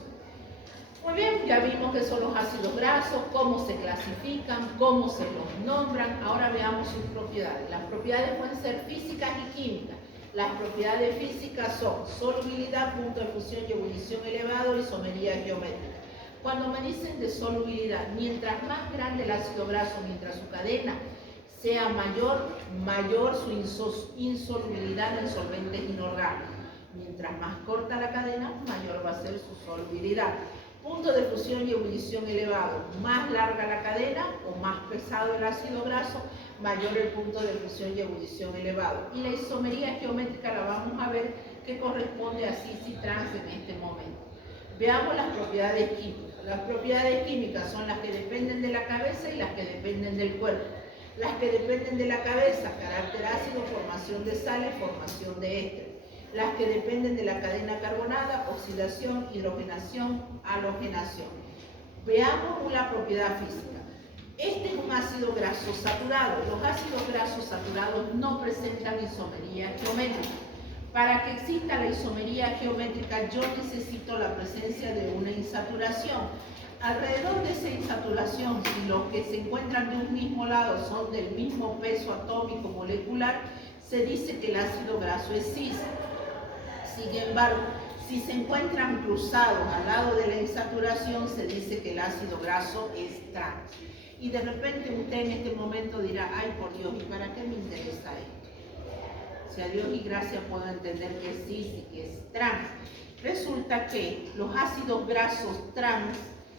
Muy bien, ya vimos qué son los ácidos grasos, cómo se clasifican, cómo se los nombran. Ahora veamos sus propiedades. Las propiedades pueden ser físicas y químicas. Las propiedades físicas son solubilidad, punto de fusión y ebullición elevado, isomería geométrica. Cuando me dicen de solubilidad, mientras más grande el ácido graso, mientras su cadena sea mayor su insolubilidad en solventes inorgánicos. Mientras más corta la cadena, mayor va a ser su solubilidad. Punto de fusión y ebullición elevado. Más larga la cadena o más pesado el ácido graso, mayor el punto de fusión y ebullición elevado. Y la isomería geométrica la vamos a ver que corresponde a cis y trans en este momento. Veamos las propiedades químicas. Las propiedades químicas son las que dependen de la cabeza y las que dependen del cuerpo. Las que dependen de la cabeza, carácter ácido, formación de sales, formación de ésteres. Las que dependen de la cadena carbonada, oxidación, hidrogenación, halogenación. Veamos la propiedad física. Este es un ácido graso saturado. Los ácidos grasos saturados no presentan isomería geométrica. Para que exista la isomería geométrica, yo necesito la presencia de una insaturación. Alrededor de esa insaturación, si los que se encuentran de un mismo lado son del mismo peso atómico molecular, se dice que el ácido graso es cis. Sin embargo, si se encuentran cruzados al lado de la insaturación, se dice que el ácido graso es trans. Y de repente usted en este momento dirá, ay por Dios, ¿y para qué me interesa esto? Si a Dios y gracias puedo entender que es cis y que es trans. Resulta que los ácidos grasos trans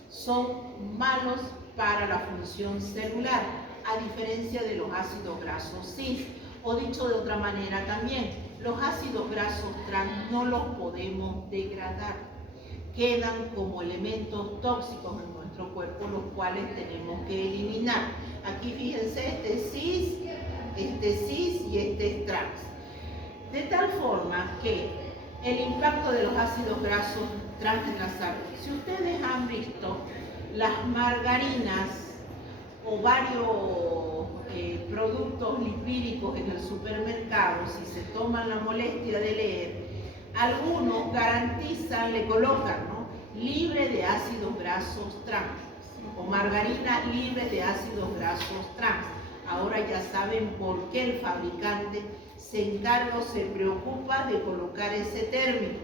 son malos para la función celular, a diferencia de los ácidos grasos cis. O dicho de otra manera también, los ácidos grasos trans no los podemos degradar. Quedan como elementos tóxicos en nuestro cuerpo, los cuales tenemos que eliminar. Aquí fíjense, este es cis y este es trans. De tal forma que el impacto de los ácidos grasos trans en la salud. Si ustedes han visto las margarinas o varios productos lipídicos en el supermercado, si se toman la molestia de leer, algunos garantizan, le colocan, ¿no?, libre de ácidos grasos trans, o margarina libre de ácidos grasos trans. Ahora ya saben por qué el fabricante se encarga o se preocupa de colocar ese término,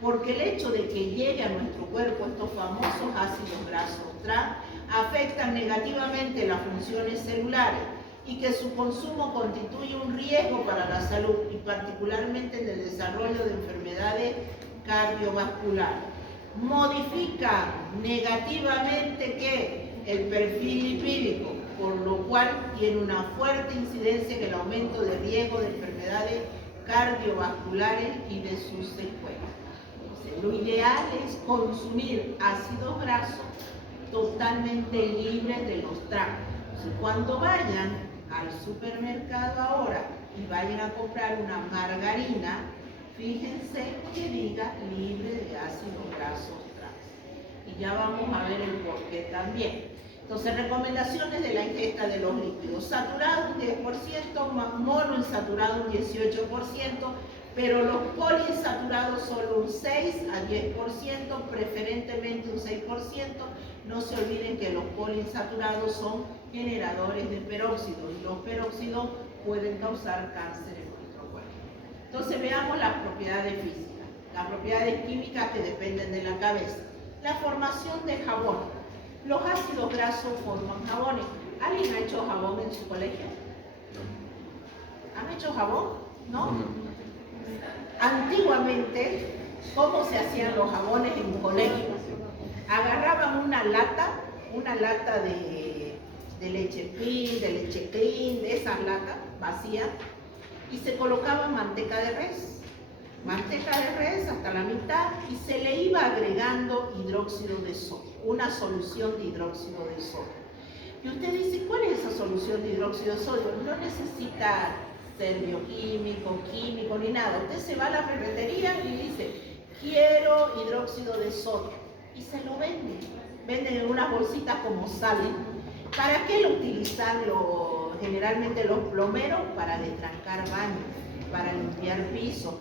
porque el hecho de que llegue a nuestro cuerpo estos famosos ácidos grasos trans afectan negativamente las funciones celulares y que su consumo constituye un riesgo para la salud y particularmente en el desarrollo de enfermedades cardiovasculares. Modifica negativamente ¿qué? El perfil lipídico, por lo cual tiene una fuerte incidencia en el aumento de riesgo de enfermedades cardiovasculares y de sus secuelas. Entonces, lo ideal es consumir ácidos grasos totalmente libres de los trans. Entonces, cuando vayan al supermercado ahora y vayan a comprar una margarina, fíjense que diga libre de ácidos grasos trans. Y ya vamos a ver el porqué también. Entonces, recomendaciones de la ingesta de los líquidos. Saturado un 10%, monoinsaturados un 18%, pero los poliinsaturados solo un 6 a 10%, preferentemente un 6%. No se olviden que los poliinsaturados son generadores de peróxido y los peróxidos pueden causar cáncer en nuestro cuerpo. Entonces veamos las propiedades físicas, las propiedades químicas que dependen de la cabeza. La formación de jabón. Los ácidos grasos forman jabones. ¿Alguien ha hecho jabón en su colegio? ¿Han hecho jabón? ¿No? Antiguamente, ¿cómo se hacían los jabones en un colegio? Agarraban una lata de leche Pil, de leche Clean, de esas latas vacías, y se colocaba manteca de res hasta la mitad, y se le iba agregando hidróxido de sodio, una solución de hidróxido de sodio. Y usted dice, ¿cuál es esa solución de hidróxido de sodio? No necesita ser bioquímico, químico, ni nada. Usted se va a la ferretería y dice, quiero hidróxido de sodio, y se lo venden. Venden en unas bolsitas como salen. ¿Para qué lo utilizan generalmente los plomeros? Para detrancar baños, para limpiar pisos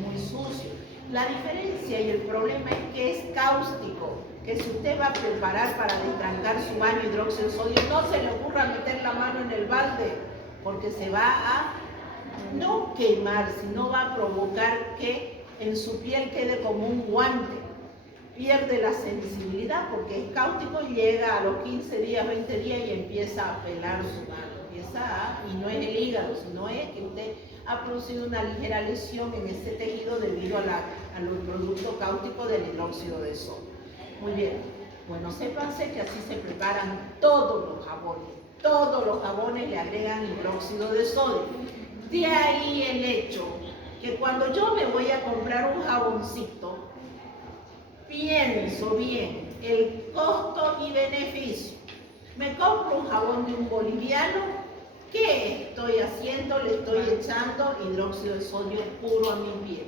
muy sucios. La diferencia y el problema es que es cáustico, que si usted va a preparar para detrancar su baño hidróxido de sodio, no se le ocurra meter la mano en el balde, porque se va a no quemar, sino va a provocar que en su piel quede como un guante. Pierde la sensibilidad porque es cáustico y llega a los 15 días, 20 días y empieza a pelar su mano. Y no es el hígado, sino es que usted ha producido una ligera lesión en ese tejido debido a los productos cáusticos del hidróxido de sodio. Muy bien, bueno, sépanse que así se preparan todos los jabones. Todos los jabones le agregan hidróxido de sodio. De ahí el hecho que cuando yo me voy a comprar un jaboncito, pienso bien el costo y beneficio. Me compro un jabón de un boliviano. ¿Qué estoy haciendo? Le estoy echando hidróxido de sodio puro a mi piel.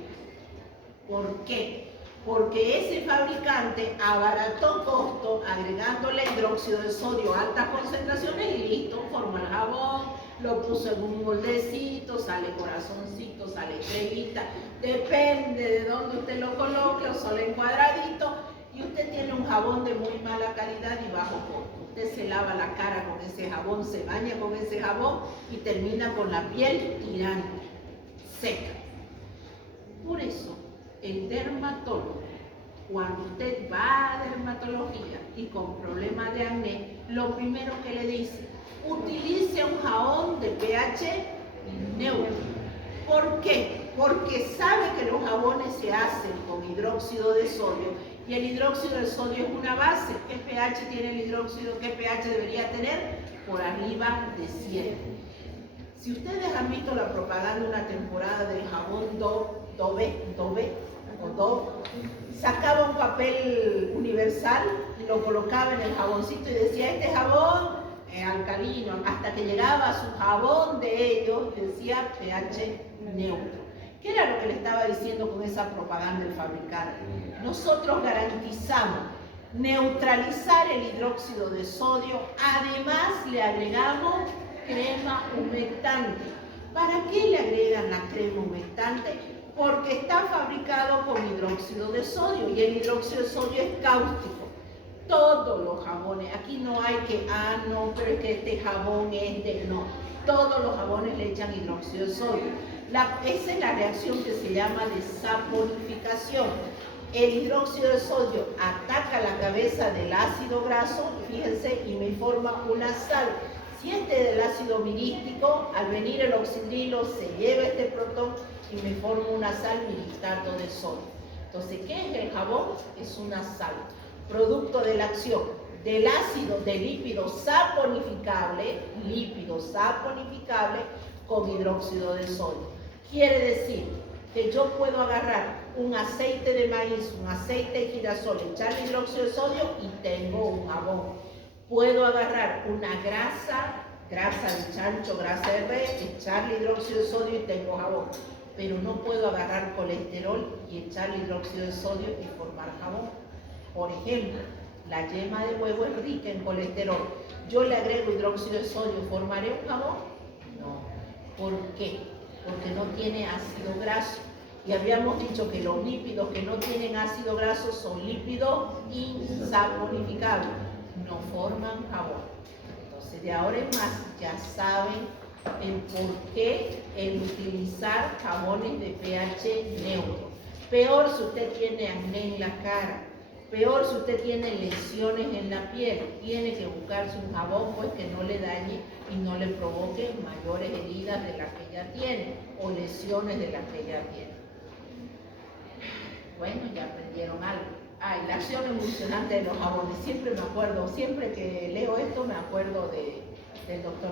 ¿Por qué? Porque ese fabricante abarató costo agregándole hidróxido de sodio a altas concentraciones y listo, formó el jabón, lo puso en un moldecito, sale corazoncito, sale estrellita, depende de dónde usted lo coloque, o solo en cuadradito, y usted tiene un jabón de muy mala calidad y bajo costo. Usted se lava la cara con ese jabón, se baña con ese jabón y termina con la piel tirante, seca. Por eso, el dermatólogo, cuando usted va a dermatología y con problemas de acné, lo primero que le dice, utilice un jabón de pH neutro. ¿Por qué? Porque sabe que los jabones se hacen con hidróxido de sodio y el hidróxido de sodio es una base. ¿Qué pH tiene el hidróxido? ¿Qué pH debería tener? Por arriba de 7. Si ustedes han visto la propaganda de una temporada del jabón Dove, sacaba un papel universal y lo colocaba en el jaboncito y decía, este jabón es alcalino, hasta que llegaba a su jabón de ellos, decía pH neutro. ¿Qué era lo que le estaba diciendo con esa propaganda del fabricante? Nosotros garantizamos neutralizar el hidróxido de sodio, además le agregamos crema humectante. ¿Para qué le agregan la crema humectante? Porque está fabricado con hidróxido de sodio y el hidróxido de sodio es cáustico. Todos los jabones, aquí no hay que, no, pero es que este jabón es de, no. Todos los jabones le echan hidróxido de sodio. Esa es la reacción que se llama de saponificación. El hidróxido de sodio ataca la cabeza del ácido graso, fíjense, y me forma una sal. Si este es del ácido mirístico, al venir el oxidrilo se lleva este protón y me forma una sal, miristato de sodio. Entonces, ¿qué es el jabón? Es una sal, producto de la acción del ácido de lípido saponificable con hidróxido de sodio. Quiere decir que yo puedo agarrar un aceite de maíz, un aceite de girasol, echarle hidróxido de sodio y tengo un jabón. Puedo agarrar una grasa de chancho, grasa de res, echarle hidróxido de sodio y tengo jabón. Pero no puedo agarrar colesterol y echarle hidróxido de sodio y formar jabón. Por ejemplo, La yema de huevo es rica en colesterol. Yo le agrego hidróxido de sodio, ¿formaré un jabón? No. ¿Por qué? Porque no tiene ácido graso. Y habíamos dicho que los lípidos que no tienen ácido graso son lípidos insaponificables. No forman jabón. Entonces, de ahora en más, ya saben el por qué el utilizar jabones de pH neutro. Peor si usted tiene acné en la cara. Peor si usted tiene lesiones en la piel, tiene que buscarse un jabón pues que no le dañe y no le provoque mayores heridas de las que ya tiene o lesiones de las que ya tiene. Bueno, ya aprendieron algo. Y la acción emulsionante de los jabones. Siempre me acuerdo, siempre que leo esto me acuerdo del doctor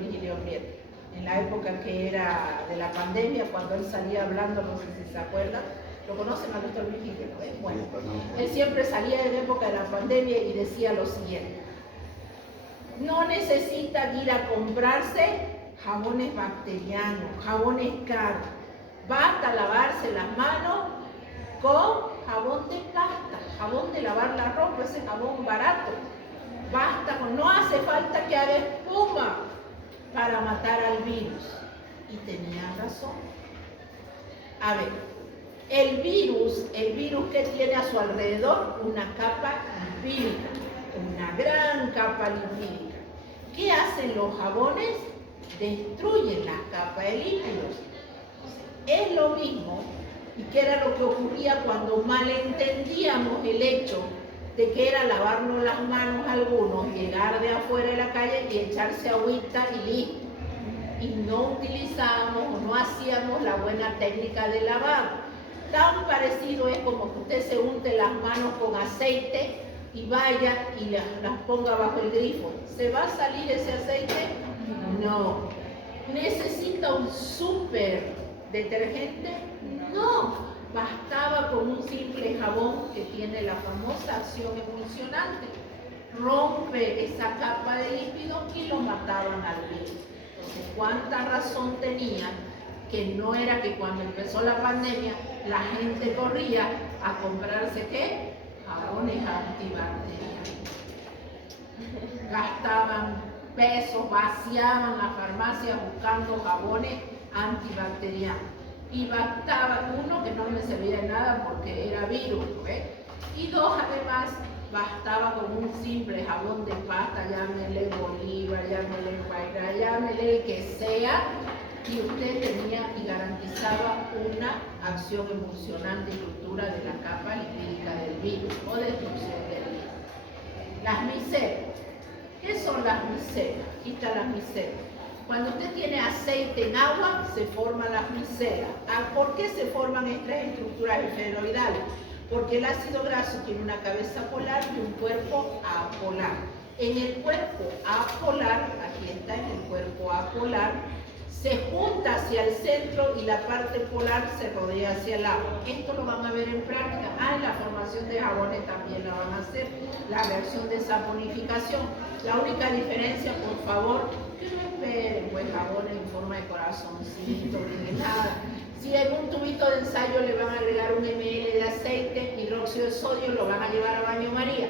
Virgilio Prieto. En la época que era de la pandemia, cuando él salía hablando, no sé si se acuerdan. ¿Lo conocen al doctor Virgilio? Bueno, él siempre salía en época de la pandemia y decía lo siguiente: no necesitan ir a comprarse jabones bacterianos, jabones caros. Basta lavarse las manos con jabón de pasta, jabón de lavar la ropa, ese jabón barato. Basta con, no hace falta que haga espuma para matar al virus. Y tenía razón. A ver, el virus que tiene a su alrededor una capa lipídica, una gran capa lipídica. ¿Qué hacen los jabones? Destruyen la capa de lípidos. Es lo mismo, y que era lo que ocurría cuando malentendíamos el hecho de que era lavarnos las manos algunos, llegar de afuera de la calle y echarse agüita y listo. Y no utilizábamos o no hacíamos la buena técnica de lavado. Tan parecido es como que usted se unte las manos con aceite y vaya y las ponga bajo el grifo. ¿Se va a salir ese aceite? No. ¿Necesita un súper detergente? No. Bastaba con un simple jabón que tiene la famosa acción emulsionante. Rompe esa capa de lípido y lo mataban al virus. Entonces, ¿cuánta razón tenía? Que no era que cuando empezó la pandemia la gente corría a comprarse ¿qué? Jabones antibacterianos. Gastaban pesos, vaciaban las farmacias buscando jabones antibacterianos. Y bastaba uno, que no me servía de nada porque era virus, ¿ves? Y dos, además, bastaba con un simple jabón de pasta, llámele Bolívar, llámele Paira, llámele el que sea, y usted tenía y garantizaba una acción emulsionante y ruptura de la capa lipídica del virus o destrucción del virus. Las micelas. ¿Qué son las micelas? Aquí están las micelas. Cuando usted tiene aceite en agua, se forman las micelas. ¿Por qué se forman estas estructuras esferoidales? Porque el ácido graso tiene una cabeza polar y un cuerpo apolar. En el cuerpo apolar, aquí está en el cuerpo apolar, se junta hacia el centro y la parte polar se rodea hacia el lado. Esto lo van a ver en práctica. En la formación de jabones también la van a hacer. La reacción de saponificación. La única diferencia, por favor, que no esperen pues jabones en forma de corazoncito ni de nada. Si en un tubito de ensayo le van a agregar un ml de aceite, hidróxido de sodio, lo van a llevar a baño María.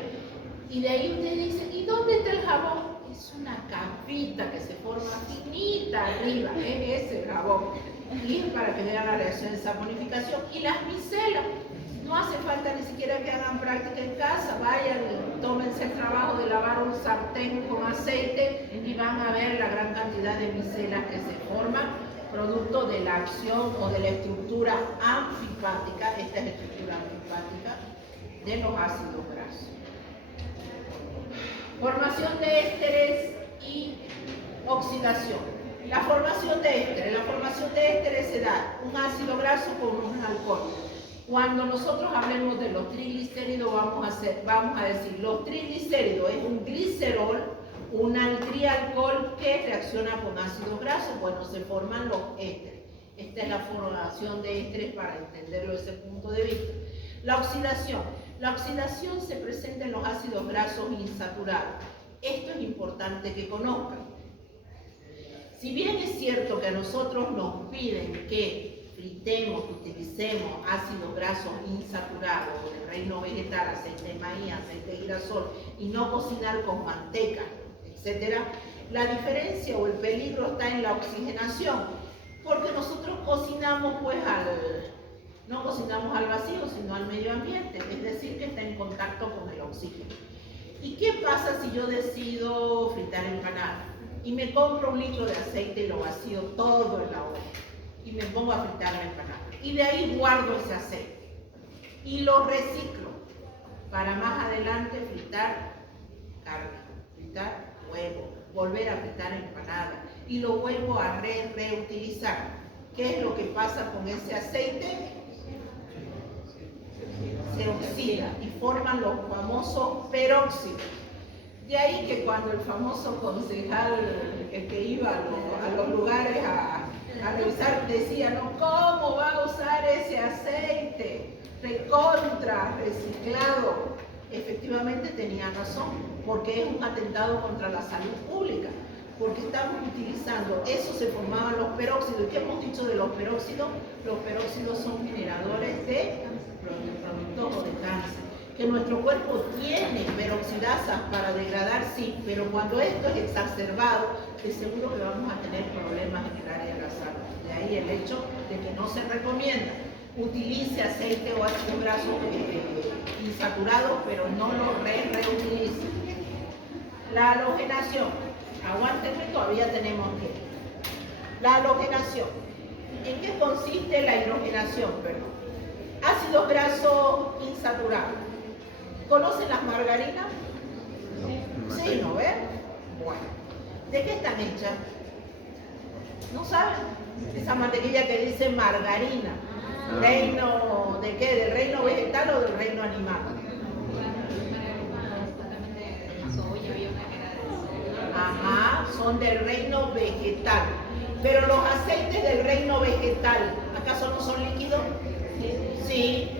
Y de ahí usted dice, ¿y dónde está el jabón? Es una capita que se forma finita arriba, es el jabón. Y es para que vean la reacción de saponificación. Y las micelas, no hace falta ni siquiera que hagan práctica en casa, vayan y tómense el trabajo de lavar un sartén con aceite y van a ver la gran cantidad de micelas que se forman producto de la acción o de la estructura anfipática, esta es la estructura anfipática de los ácidos grasos. Formación de ésteres y oxidación. La formación de ésteres se da un ácido graso con un alcohol. Cuando nosotros hablemos de los triglicéridos, vamos a decir, los triglicéridos es un glicerol, un alcohol que reacciona con ácidos grasos. Bueno, se forman los ésteres. Esta es la formación de ésteres para entenderlo desde ese punto de vista. La oxidación. La oxidación se presenta en los ácidos grasos insaturados. Esto es importante que conozcan. Si bien es cierto que a nosotros nos piden que fritemos, utilicemos ácidos grasos insaturados del reino vegetal, aceite de maíz, aceite de girasol, y no cocinar con manteca, etc., la diferencia o el peligro está en la oxigenación, porque nosotros cocinamos pues no cocinamos al vacío, sino al medio ambiente, es decir, que está en contacto con el oxígeno. ¿Y qué pasa si yo decido fritar empanadas y me compro 1 litro de aceite y lo vacío todo en la olla y me pongo a fritar la empanada? Y de ahí guardo ese aceite y lo reciclo para más adelante fritar carne, fritar huevo, volver a fritar empanada y lo vuelvo a reutilizar. ¿Qué es lo que pasa con ese aceite? Se oxida y forman los famosos peróxidos. De ahí que cuando el famoso concejal que iba a los lugares a revisar decía, no, ¿cómo va a usar ese aceite? Recontra, reciclado. Efectivamente tenía razón, porque es un atentado contra la salud pública, porque estamos utilizando, eso se formaban los peróxidos. ¿Y qué hemos dicho de los peróxidos? Los peróxidos son generadores de productos o de cáncer, que nuestro cuerpo tiene peroxidasas para degradar, sí, pero cuando esto es exacerbado, de seguro que vamos a tener problemas en el área de la salud. De ahí el hecho de que no se recomienda. Utilice aceite o ácidos grasos insaturados, pero no lo reutilice. La halogenación. Aguántenme, todavía tenemos tiempo. La halogenación. ¿En qué consiste la hidrogenación? Perdón. Ácidos grasos insaturados. ¿Conocen las margarinas? Sí, ¿no ven? Bueno. ¿De qué están hechas? ¿No saben? Esa mantequilla que dice margarina. ¿Reino de qué? ¿Del reino vegetal o del reino animal? Ajá, son del reino vegetal. Pero los aceites del reino vegetal, ¿acaso no son líquidos? Sí.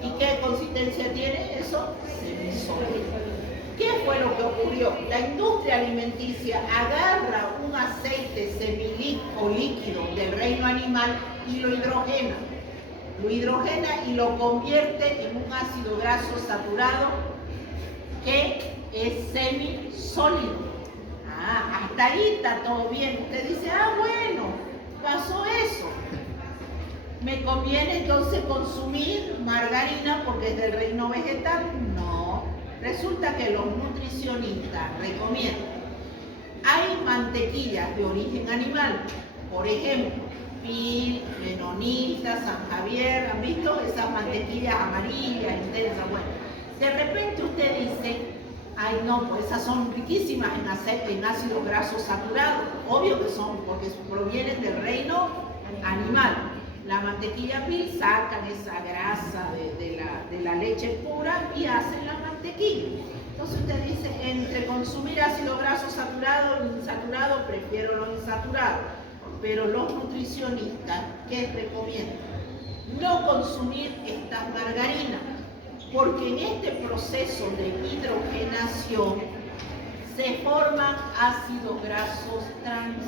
¿Y qué consistencia tiene eso? Semisólido. ¿Qué fue lo que ocurrió? La industria alimenticia agarra un aceite semilíquido líquido del reino animal y lo hidrogena. Lo hidrogena y lo convierte en un ácido graso saturado que es semisólido. Hasta ahí está todo bien. Usted dice, bueno, pasó eso. ¿Me conviene entonces consumir margarina porque es del reino vegetal? No. Resulta que los nutricionistas recomiendan. Hay mantequillas de origen animal, por ejemplo, Pil, Menonita, San Javier, ¿han visto esas mantequillas amarillas, intensas? Bueno, de repente usted dice, ay no, pues esas son riquísimas en aceite, en ácidos grasos saturados. Obvio que son, porque provienen del reino animal. La mantequilla Pil sacan esa grasa de la leche pura y hacen la mantequilla. Entonces usted dice, entre consumir ácido graso saturado o insaturado, prefiero lo insaturado. Pero los nutricionistas, ¿qué recomiendan? No consumir estas margarinas, porque en este proceso de hidrogenación se forman ácidos grasos trans.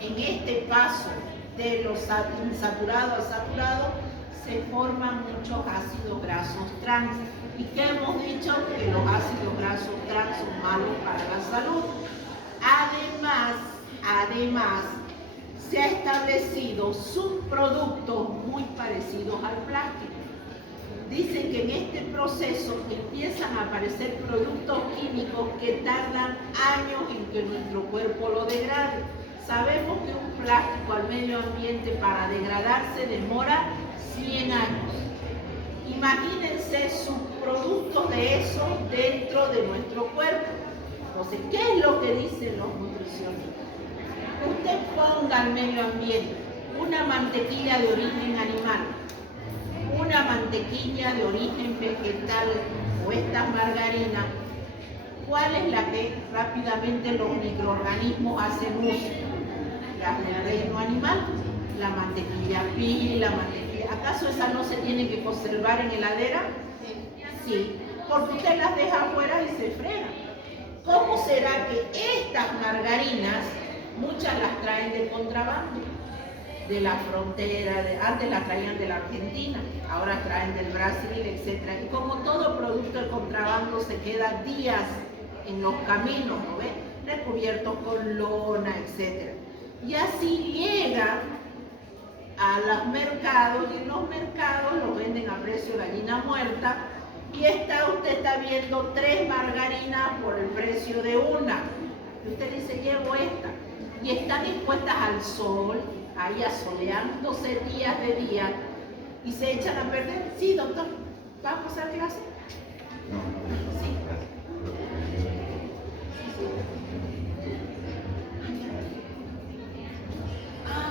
En este paso de los insaturados a saturados se forman muchos ácidos grasos trans. ¿Y qué hemos dicho? Que los ácidos grasos trans son malos para la salud. Además, se ha establecido subproductos muy parecidos al plástico. Dicen que en este proceso empiezan a aparecer productos químicos que tardan años en que nuestro cuerpo lo degrade. Sabemos que un plástico al medio ambiente para degradarse demora 100 años. Imagínense subproductos de eso dentro de nuestro cuerpo. Entonces, ¿qué es lo que dicen los nutricionistas? Usted ponga al medio ambiente una mantequilla de origen animal, una mantequilla de origen vegetal o estas margarinas. ¿Cuál es la que rápidamente los microorganismos hacen uso? Las del reino animal, la mantequilla Pil, la mantequilla. ¿Acaso esas no se tienen que conservar en heladera? Sí, porque usted las deja afuera y se fregan. ¿Cómo será que estas margarinas, muchas las traen de contrabando? de la frontera, antes la traían de la Argentina, ahora traen del Brasil, etc. Y como todo producto de contrabando se queda días en los caminos, ¿no ves? Recubiertos con lona, etc. Y así llega a los mercados, y en los mercados lo venden a precio gallina muerta, y usted está viendo 3 margarinas por el precio de una. Y usted dice, llevo esta. Y están expuestas al sol, ahí asoleándose días de día, y se echan a perder. Sí, doctor, ¿vamos a clase? Sí.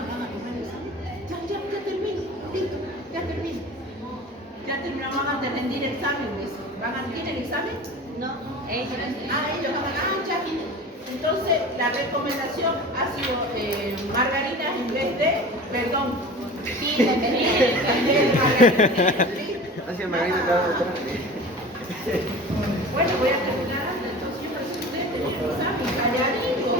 Van a comer el examen. Ya termino, listo, ya termino. Ya terminó, van a rendir examen, ¿van a rendir el examen? No, ellos. Ellos van a ya. Entonces, la recomendación ha sido margarinas en vez de, perdón, Hacia Margarita cada vez. Bueno, voy a terminar antes, entonces yo presenté el examen, calladito.